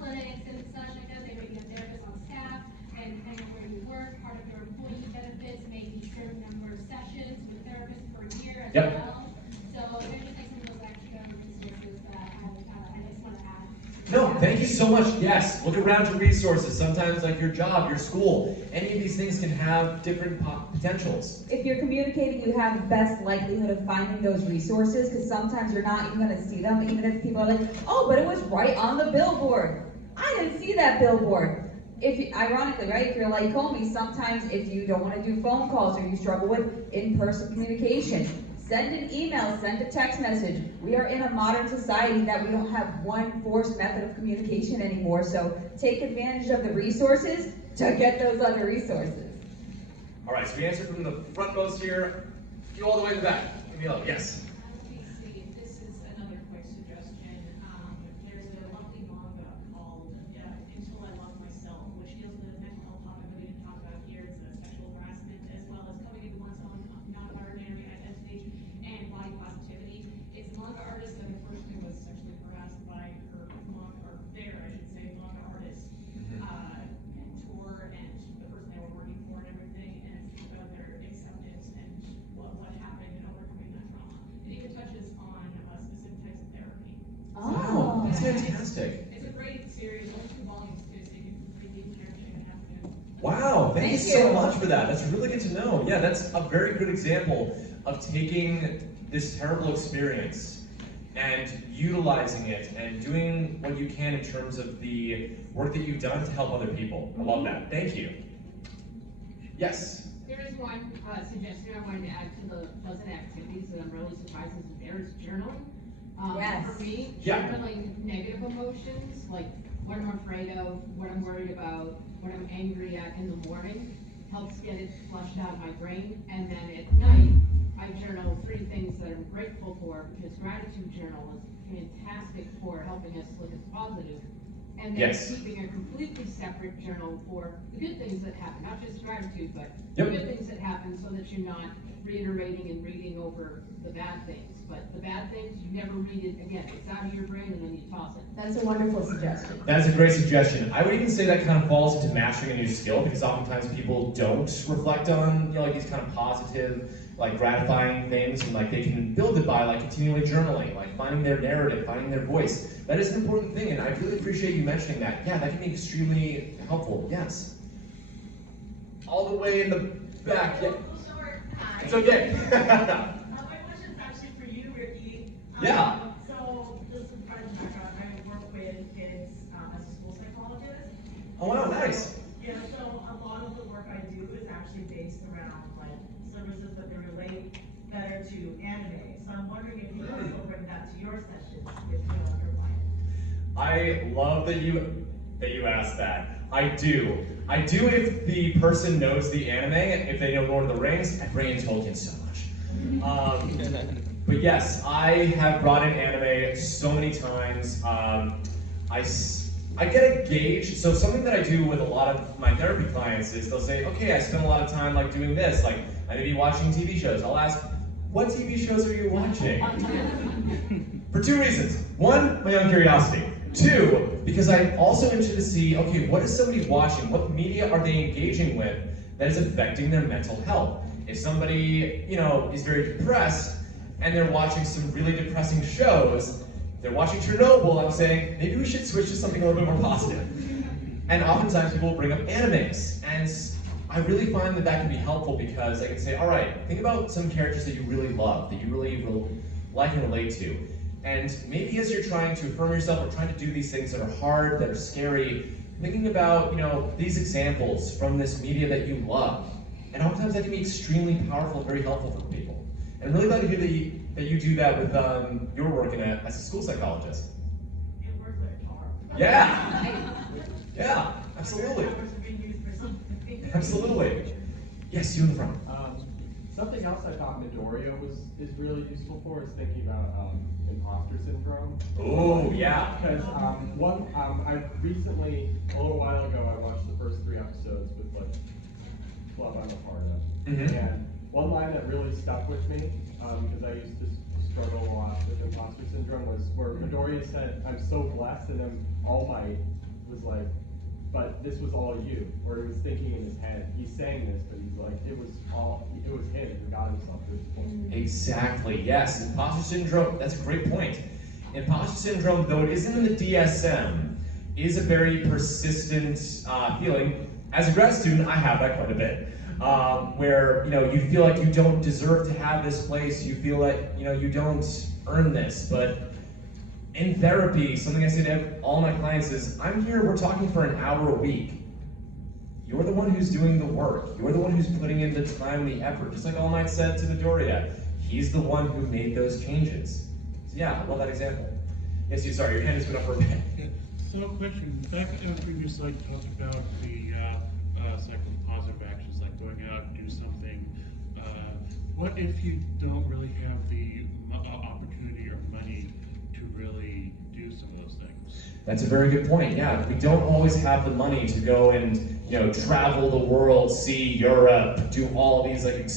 clinics and such like that. There may be a therapist on staff, and depending on where you work, part of your employee benefits may be certain number of sessions with therapists per year as well. So there's just like some of those extra resources that I just want to add. No, thank you so much. Yes, look around your resources. Sometimes like your job, your school, any of these things can have different potentials. If you're communicating, you have the best likelihood of finding those resources because sometimes you're not even going to see them, even if people are like, oh, but it was right on the billboard. I didn't see that billboard. Ironically, right, if you're like Comey, sometimes if you don't want to do phone calls or you struggle with in-person communication, send an email, send a text message. We are in a modern society that we don't have one forced method of communication anymore, so take advantage of the resources to get those other resources. All right, so we answered from the frontmost here. You all the way to the back. Give me a help. Yes. This is another quick suggestion. There's a lovely manga called Until I Love Myself, which deals with a mental health topic that we didn't talk about here. It's sexual harassment as well as coming into one's own non-binary identity and body positivity. It's a manga artist that unfortunately was sexually harassed by her manga artist mentor and the person they were working for and everything, and it's about their acceptance and what happened and overcoming that trauma. It even touches on specific types of therapy. Wow, that's fantastic. It's a great series, only 2 volumes too, so you can read the entire thing in half an hour. Wow, thank you Thank so you. much for that. That's really good to know. Yeah, that's a very good example of taking this terrible experience and utilizing it and doing what you can in terms of the work that you've done to help other people. I love that. Thank you. Yes. There is one suggestion I wanted to add to the pleasant activities that I'm really surprised isn't there is journaling. Yes. For me, Yeah. journaling negative emotions, like what I'm afraid of, what I'm worried about, what I'm angry at in the morning, helps get it flushed out of my brain. And then at night, I journal 3 things that I'm grateful for because gratitude journal is fantastic for helping us look at the positive. And then Yes. keeping a completely separate journal for the good things that happen, not just gratitude, but Yep. the good things that happen so that you're not reiterating and reading over the bad things. But the bad things, you never read it again. It's out of your brain and then you toss it. That's a wonderful suggestion. That's a great suggestion. I would even say that kind of falls into mastering a new skill because oftentimes people don't reflect on, like these kind of positive, like gratifying things, and like they can build it by like continually journaling, like finding their narrative, finding their voice. That is an important thing, and I really appreciate you mentioning that. Yeah, that can be extremely helpful. Yes. All the way in the back. Yeah. Hi. It's okay. My question's actually for you, Ricky. Yeah. experience as a school psychologist. Oh wow, nice. Yeah, so a lot of the work I do is actually based around like services that can relate better to anime. So I'm wondering if you also bring that to your sessions with your clients. I love that you asked that. I do if the person knows the anime, if they know Lord of the Rings. I bring in Tolkien so much. But yes, I have brought in anime so many times. I get a gauge. So something that I do with a lot of my therapy clients is they'll say, okay, I spend a lot of time like doing this. Like I may be watching TV shows. I'll ask, what TV shows are you watching? For two reasons. One, my own curiosity. Two, because I'm also interested to see, okay, what is somebody watching? What media are they engaging with that is affecting their mental health? If somebody, is very depressed and they're watching some really depressing shows, they're watching Chernobyl, I'm saying, maybe we should switch to something a little bit more positive. And oftentimes people will bring up animes, and I really find that can be helpful because I can say, all right, think about some characters that you really love, that you really like and relate to. And maybe as you're trying to affirm yourself or trying to do these things that are hard, that are scary, thinking about, these examples from this media that you love. And oftentimes that can be extremely powerful and very helpful for people. And I'm really glad to hear that you do that with your work as a school psychologist. It works like a charm. Yeah. Yeah, absolutely. Absolutely. Yes, you in the front. Something else I thought Midoriya is really useful for is thinking about imposter syndrome. Oh, yeah. Because I recently, a little while ago, I watched the first 3 episodes with like club I'm a part of. Mm-hmm. And one line that really stuck with me, because I used to struggle a lot with imposter syndrome, was where Midoriya said, "I'm so blessed," and then All Might was like, "But this was all you," or he was thinking in his head. He's saying this, but he's like, it was him who got himself to this point. Exactly, yes. Imposter syndrome, that's a great point. Imposter syndrome, though it isn't in the DSM, is a very persistent feeling. As a grad student, I have that quite a bit. Where you feel like you don't deserve to have this place, you feel like you don't earn this, but in therapy, something I say to all my clients is, I'm here, we're talking for an hour a week. You're the one who's doing the work. You're the one who's putting in the time and the effort. Just like All Might said to Midoriya, he's the one who made those changes. So yeah, I love that example. Yes, sorry, your hand has been up for a minute. Yeah. So question, back in the previous slide, you talked about the cycle of positive actions, like going out and do something. What if you don't really have the opportunity or money to really do some of those things? That's a very good point. Yeah, we don't always have the money to go and travel the world, see Europe, do all these like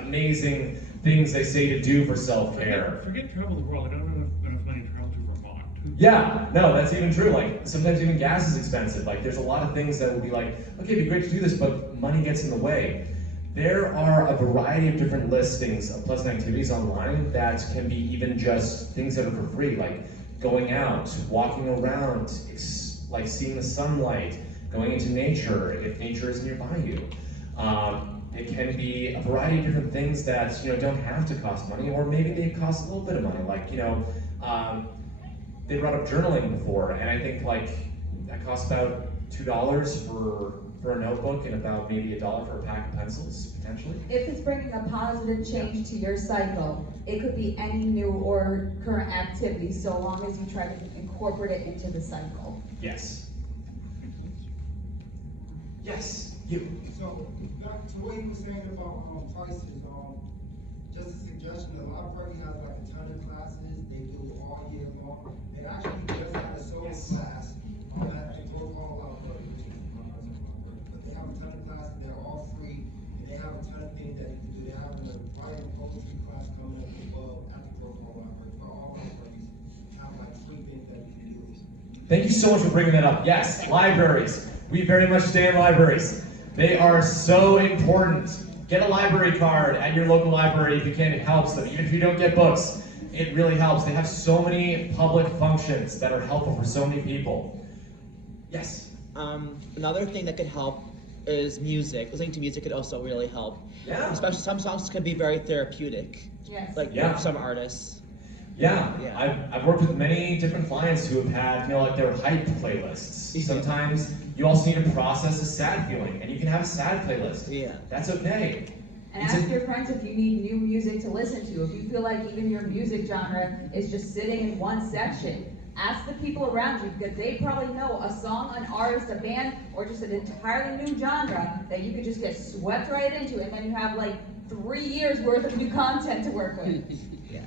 amazing things they say to do for self-care. Forget travel the world. I don't have enough money to travel to Vermont. Yeah, no, that's even true. Like sometimes even gas is expensive. Like there's a lot of things that will be like, okay, it'd be great to do this, but money gets in the way. There are a variety of different listings of pleasant activities online that can be even just things that are for free, like going out, walking around, like seeing the sunlight, going into nature if nature is nearby you. It can be a variety of different things that don't have to cost money, or maybe they cost a little bit of money. Like they brought up journaling before, and I think like that costs about $2 for a notebook and about maybe $1 for a pack of pencils, potentially. If it's bringing a positive change to your cycle, it could be any new or current activity, so long as you try to incorporate it into the cycle. Yes. Yes, you. So, back to what you were saying about prices, just a suggestion, a lot of parties have like a ton of classes, they do all year long. They actually just had a solo class at Norton, but they have a ton of classes, they're all free, and they have a ton of things that you can do. They have a writing poetry class coming up as well at the Norton Library, for all our parties have like free things that you can do. Thank you so much for bringing that up. Yes, libraries. We very much stand libraries. They are so important. Get a library card at your local library if you can. It helps them. Even if you don't get books, it really helps. They have so many public functions that are helpful for so many people. Yes? Another thing that could help is music. Listening to music could also really help. Yeah. Especially some songs can be very therapeutic. Yes. Like Yeah. some artists. Yeah, Yeah. I've worked with many different clients who have had, like their hype playlists. Sometimes you also need to process a sad feeling, and you can have a sad playlist. Yeah. That's okay. And ask your friends if you need new music to listen to. If you feel like even your music genre is just sitting in one section, ask the people around you, because they probably know a song, an artist, a band, or just an entirely new genre that you could just get swept right into, and then you have like 3 years worth of new content to work with. Yeah.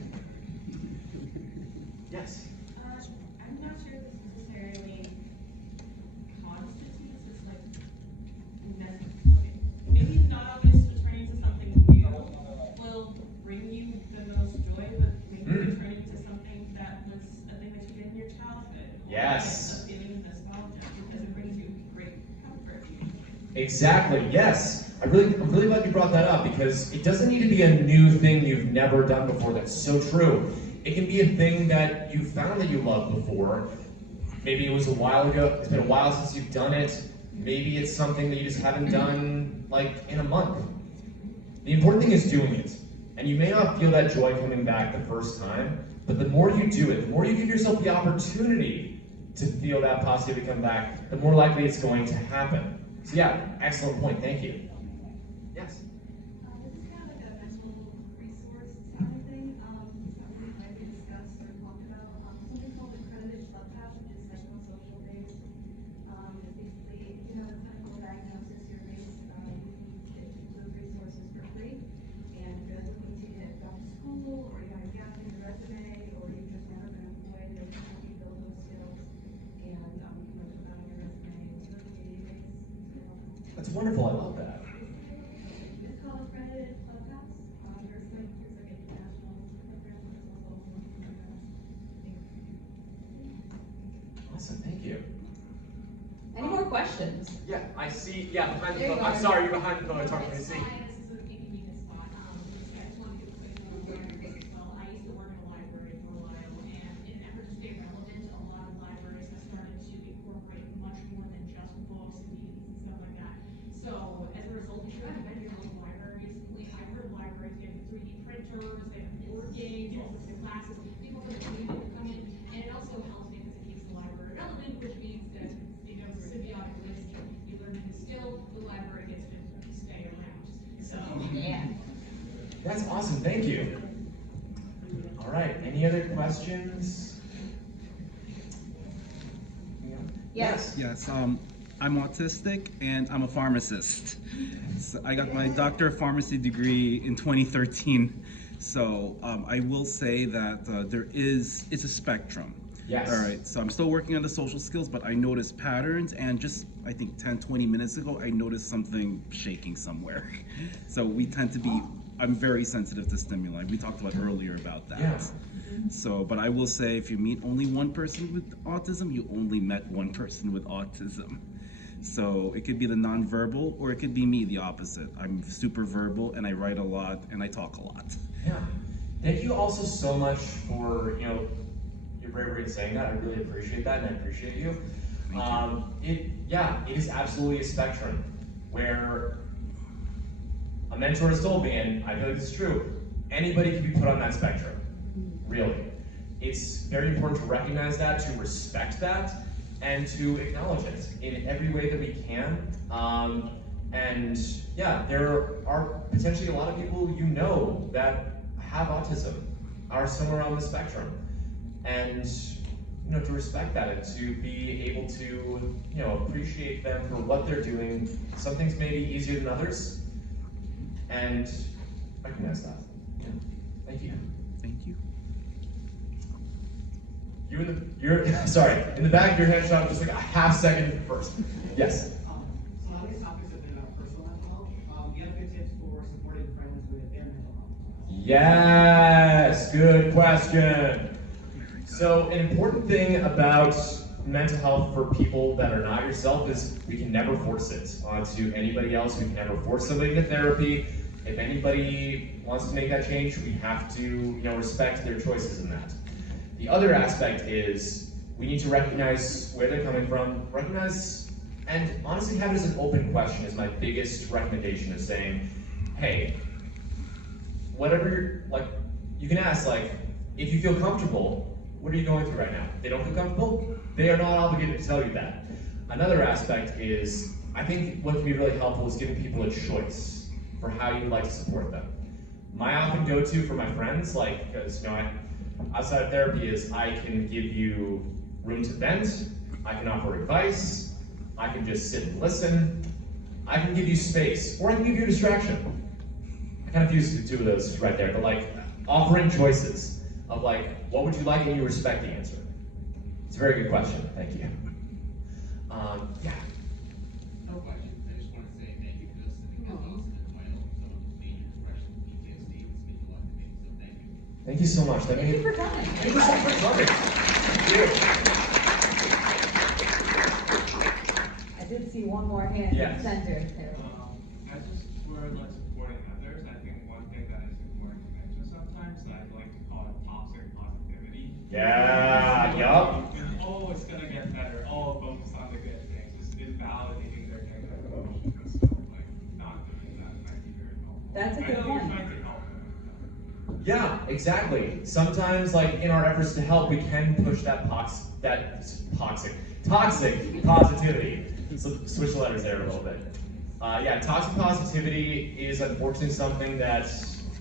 Yes. I'm not sure this necessarily constitutes as like okay. Maybe not always turning into something new will bring you the most joy, but maybe turning into something that was a thing that you did in your childhood. Yes. A feeling of nostalgia because it brings you great comfort. Exactly, yes. I'm really glad you brought that up, because it doesn't need to be a new thing you've never done before. That's so true. It can be a thing that you found that you loved before. Maybe it was a while ago, it's been a while since you've done it. Maybe it's something that you just haven't done like in a month. The important thing is doing it. And you may not feel that joy coming back the first time, but the more you do it, the more you give yourself the opportunity to feel that positivity come back, the more likely it's going to happen. So yeah, excellent point, thank you. Yes? This is kind of like a mental resource kind of thing. It's not really widely discussed or talked about. Something called accredited subpath, which is psychosocial based. It's basically, if you have a clinical diagnosis, you're based, you can get those resources for free. And if you're looking to get back to school, or you have a gap in your resume, or you've just never been employed, they can help you build those skills and put that on your resume. It's really database. That's wonderful, I love that. It's called accredited subpaths. There's like international programs as well. Awesome, thank you. Any more questions? Yeah, I see, yeah, behind the There you phone. I'm are. sorry, you're behind the phone, it's hard for me to see. This is a convenient spot. I just want to do a quick overview as well. I used to work in a library for a while, and in an effort to stay relevant, a lot of libraries have started to incorporate much more than just books and DVDs and stuff like that. So as a result, if you haven't been to your local library recently, I've heard libraries getting 3D printers, they have board games, all sorts of classes. People from the community come in, and it also helps because it keeps the library relevant, which means that symbiotic relationship. You learn a new skill, the library gets to stay around. So Yeah. That's awesome, thank you. All right, any other questions? Yes. Yes, I'm autistic and I'm a pharmacist. So I got my doctor of pharmacy degree in 2013. So I will say that it's a spectrum. Yes. All right, so I'm still working on the social skills, but I noticed patterns, and just, I think 10, 20 minutes ago, I noticed something shaking somewhere. So we tend to be, I'm very sensitive to stimuli. We talked about earlier about that. Yeah. So, but I will say, if you meet only one person with autism, you only met one person with autism. So it could be the nonverbal, or it could be me, the opposite. I'm super verbal, and I write a lot, and I talk a lot. Yeah. Thank you also so much for, your bravery in saying that. I really appreciate that, and I appreciate you. It is absolutely a spectrum where a mentor has told me, and I feel like this is true, anybody can be put on that spectrum, really. It's very important to recognize that, to respect that, and to acknowledge it in every way that we can. And yeah, there are potentially a lot of people that have autism, are somewhere on the spectrum. And to respect that, and to be able to appreciate them for what they're doing. Some things may be easier than others, and recognize that. Yeah. Thank you. Thank you. Sorry, in the back, your hand shot up just like a half second first. Yes. So how these topics have been about personal mental health. Do you have good tips for supporting friends with their mental health? Yes, good question. So an important thing about mental health for people that are not yourself is we can never force it onto anybody else. We can never force somebody into therapy. If anybody wants to make that change, we have to respect their choices in that. The other aspect is we need to recognize where they're coming from, and honestly have it as an open question is my biggest recommendation, is saying, hey, whatever you can ask, If you feel comfortable, what are you going through right now? If they don't feel comfortable, they are not obligated to tell you that. Another aspect is, I think what can be really helpful is giving people a choice for how you would like to support them. My often go-to for my friends, like, because outside of therapy is I can give you room to vent, I can offer advice, I can just sit and listen, I can give you space, or I can give you a distraction. I kind of use the two of those right there, but like offering choices of like, what would you like, and you respect the answer. It's a very good question, thank you. Yeah. No questions. I just want to say thank you for this. I think that's also my own some of the major depression, PTSD. It's meant a lot to me, so thank you. Thank you so much. Thank you for coming. Thank you so much for coming. Thank you. I did see one more hand in the center there. As just for like supporting others, I think one thing that is important to mention sometimes, I like to call it toxic positivity. Yeah, yup. Oh, it's gonna get better. Oh, focus on the good things. Just invalidating their negative emotions. So like not doing that might be very helpful. That's a good I know point. you're trying to help them. Yeah, exactly. Sometimes, like in our efforts to help, we can push that toxic positivity. So switch the letters there a little bit. Yeah, toxic positivity is unfortunately something that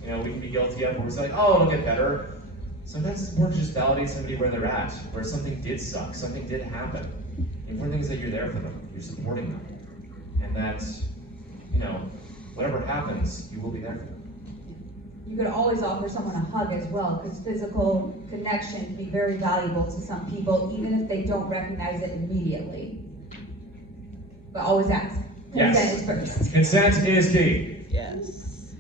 we can be guilty of, where we're like, oh, it'll get better. Sometimes it's important to just validate somebody where they're at, where something did suck, something did happen. The important thing is that you're there for them, you're supporting them, and that whatever happens, you will be there for them. You could always offer someone a hug as well, because physical connection can be very valuable to some people, even if they don't recognize it immediately. But always ask. Consent is first. Consent is key. Yes.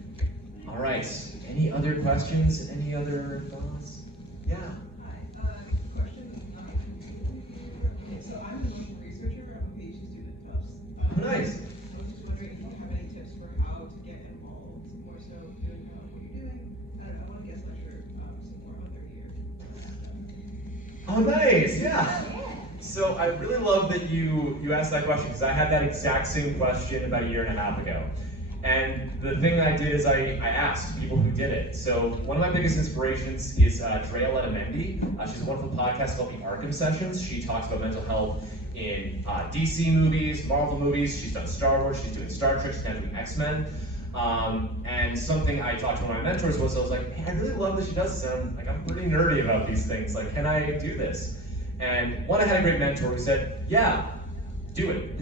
All right. Any other questions? Any other thoughts? Yeah. Hi. Question. Okay, so I'm a learning researcher. I'm a PhD student at Tufts. Nice. I was just wondering if you have any tips for how to get involved, more so doing what you're doing. I don't know. I want to guest lecture some more on their year. Oh, nice. Yeah. So I really love that you asked that question, because I had that exact same question about a year and a half ago. And the thing I did is I asked people who did it. So one of my biggest inspirations is Drea Letamendi. She's a wonderful podcast called The Arkham Sessions. She talks about mental health in DC movies, Marvel movies. She's done Star Wars, she's doing Star Trek, she's now doing X-Men. And something I talked to one of my mentors was, I was like, hey, I really love that she does this. And I'm pretty nerdy about these things. Like, can I do this? And I had a great mentor who said, yeah, do it.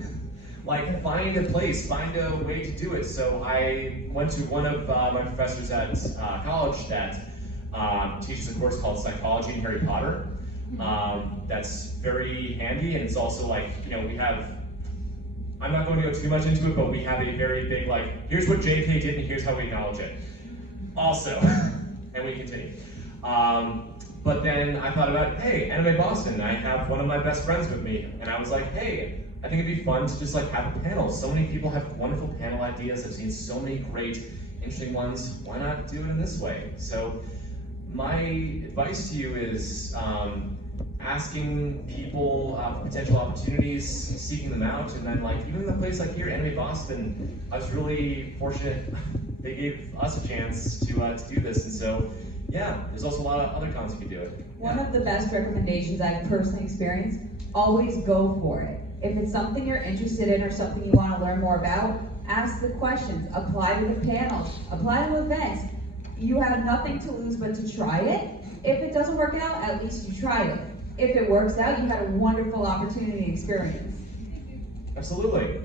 Like, find a place, find a way to do it. So I went to one of my professors at college that teaches a course called Psychology and Harry Potter. That's very handy, and it's also like, we have, I'm not going to go too much into it, but we have a very big, like, here's what JK did and here's how we acknowledge it. Also, and we continue. But then I thought about, hey, Anime Boston, I have one of my best friends with me, and I was like, hey, I think it'd be fun to just like have a panel. So many people have wonderful panel ideas. I've seen so many great, interesting ones. Why not do it in this way? So my advice to you is asking people for potential opportunities, seeking them out, and then like even the place like here, Anime Boston, I was really fortunate. They gave us a chance to do this, and so yeah, there's also a lot of other cons you can do it. One of the best recommendations I've personally experienced, always go for it. If it's something you're interested in or something you want to learn more about, ask the questions, apply to the panels, apply to events. You have nothing to lose but to try it. If it doesn't work out, at least you tried it. If it works out, you had a wonderful opportunity and experience. Absolutely.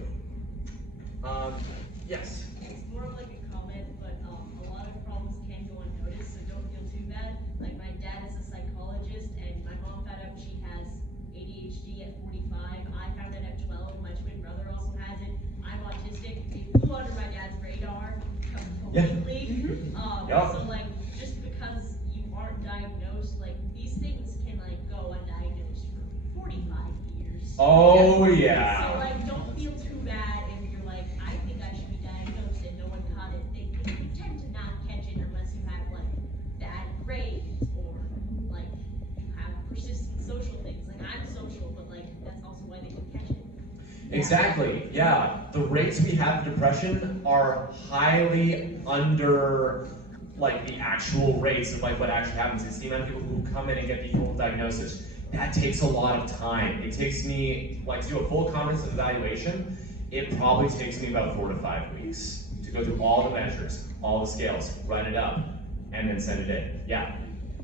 Yes. It's more of like a comment, but a lot of problems can go unnoticed, so don't feel too bad. Like my dad is a psychologist, and my mom found out she has ADHD at 45. I found it at 12. My twin brother also has it. I'm autistic. It flew under my dad's radar completely. So like, just because you aren't diagnosed, like these things can like go undiagnosed for 45 years. Oh yeah. So like, don't feel too bad if you're like, I think I should be diagnosed and no one caught it. They tend to not catch it unless you have like bad grades or like you have persistent social things. Like I'm social, but like that's also why they don't catch it. Exactly, yeah. The rates we have of depression are highly like the actual rates of like what actually happens. It's the amount of people who come in and get the full diagnosis. That takes a lot of time. It takes me, like, to do a full comprehensive evaluation, it probably takes me about 4 to 5 weeks to go through all the measures, all the scales, write it up, and then send it in. Yeah,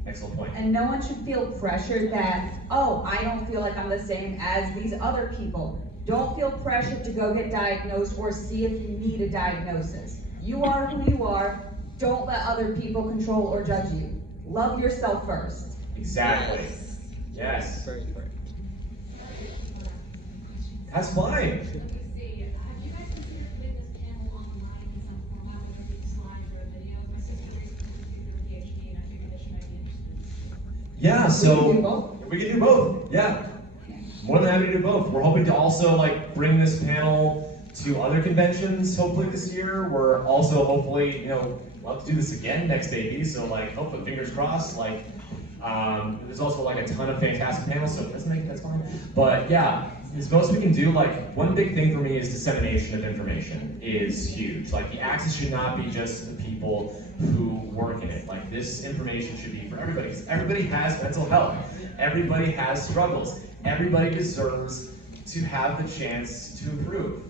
excellent point. And no one should feel pressured that, oh, I don't feel like I'm the same as these other people. Don't feel pressured to go get diagnosed or see if you need a diagnosis. You are who you are. Don't let other people control or judge you. Love yourself first. Exactly. Yes. Very important. That's fine. Have you guys considered putting this panel online in some format, whether it be slides or a video? My sister recently completed her PhD, and I figured that she might be interested. Yeah, so we can do both. Yeah. More than happy to do both. We're hoping to also like bring this panel to other conventions hopefully this year. We're also hopefully, you know, we'll have to do this again next AP, so like hopefully fingers crossed, like there's also like a ton of fantastic panels, so if it doesn't make it, that's fine. But yeah, as most we can do, like one big thing for me is dissemination of information is huge. Like the access should not be just the people who work in it. Like this information should be for everybody, because everybody has mental health. Everybody has struggles. Everybody deserves to have the chance to improve.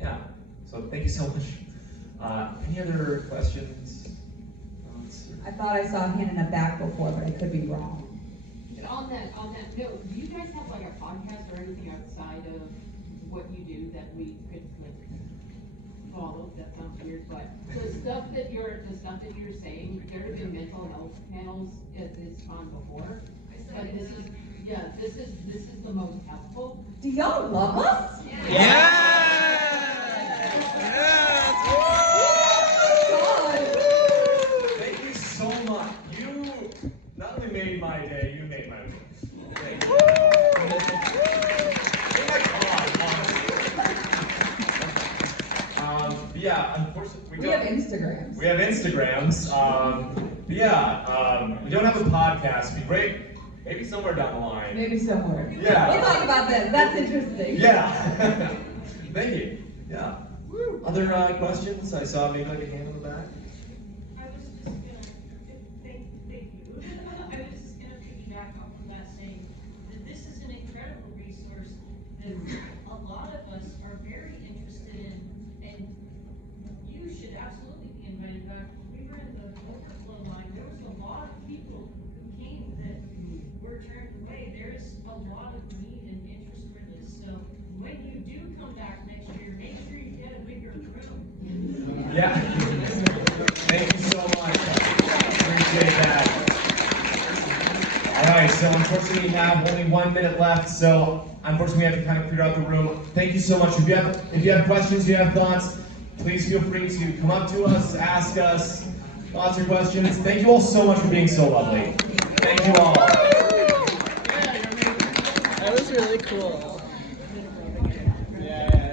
Yeah, so thank you so much. Any other questions? I thought I saw a hand in the back before, but I could be wrong. On that note, do you guys have like a podcast or anything outside of what you do that we could like follow? That sounds weird, but the stuff that you're saying, there have been mental health panels at this on before, but this is the most helpful. Do y'all love us? Thank you so much. You not only made my day, you made my week. Thank you. Oh my God, honestly. Yeah, unfortunately, We have Instagrams. We have Instagrams. But yeah, we don't have a podcast. It'd be great. Maybe somewhere down the line. Maybe somewhere. Yeah. We'll talk about that. That's interesting. Yeah. Thank you. Yeah. Other questions? I saw maybe like a hand in the back. I was just gonna, thank you. I was just gonna piggyback off of that, saying that this is an incredible resource that a lot of us are very interested in, and you should absolutely be invited back. We were in the overflow line. There was a lot of people who came that were turned away. There is a lot of need and interest for this. So when you do come back next year, make sure you get a bigger room. Yeah. Thank you so much. Appreciate that. All right, so unfortunately we have only 1 minute left, so unfortunately we have to kind of clear out the room. Thank you so much. If you have questions, if you have thoughts, please feel free to come up to us, ask us, thoughts or questions. Thank you all so much for being so lovely. Thank you all. That was really cool.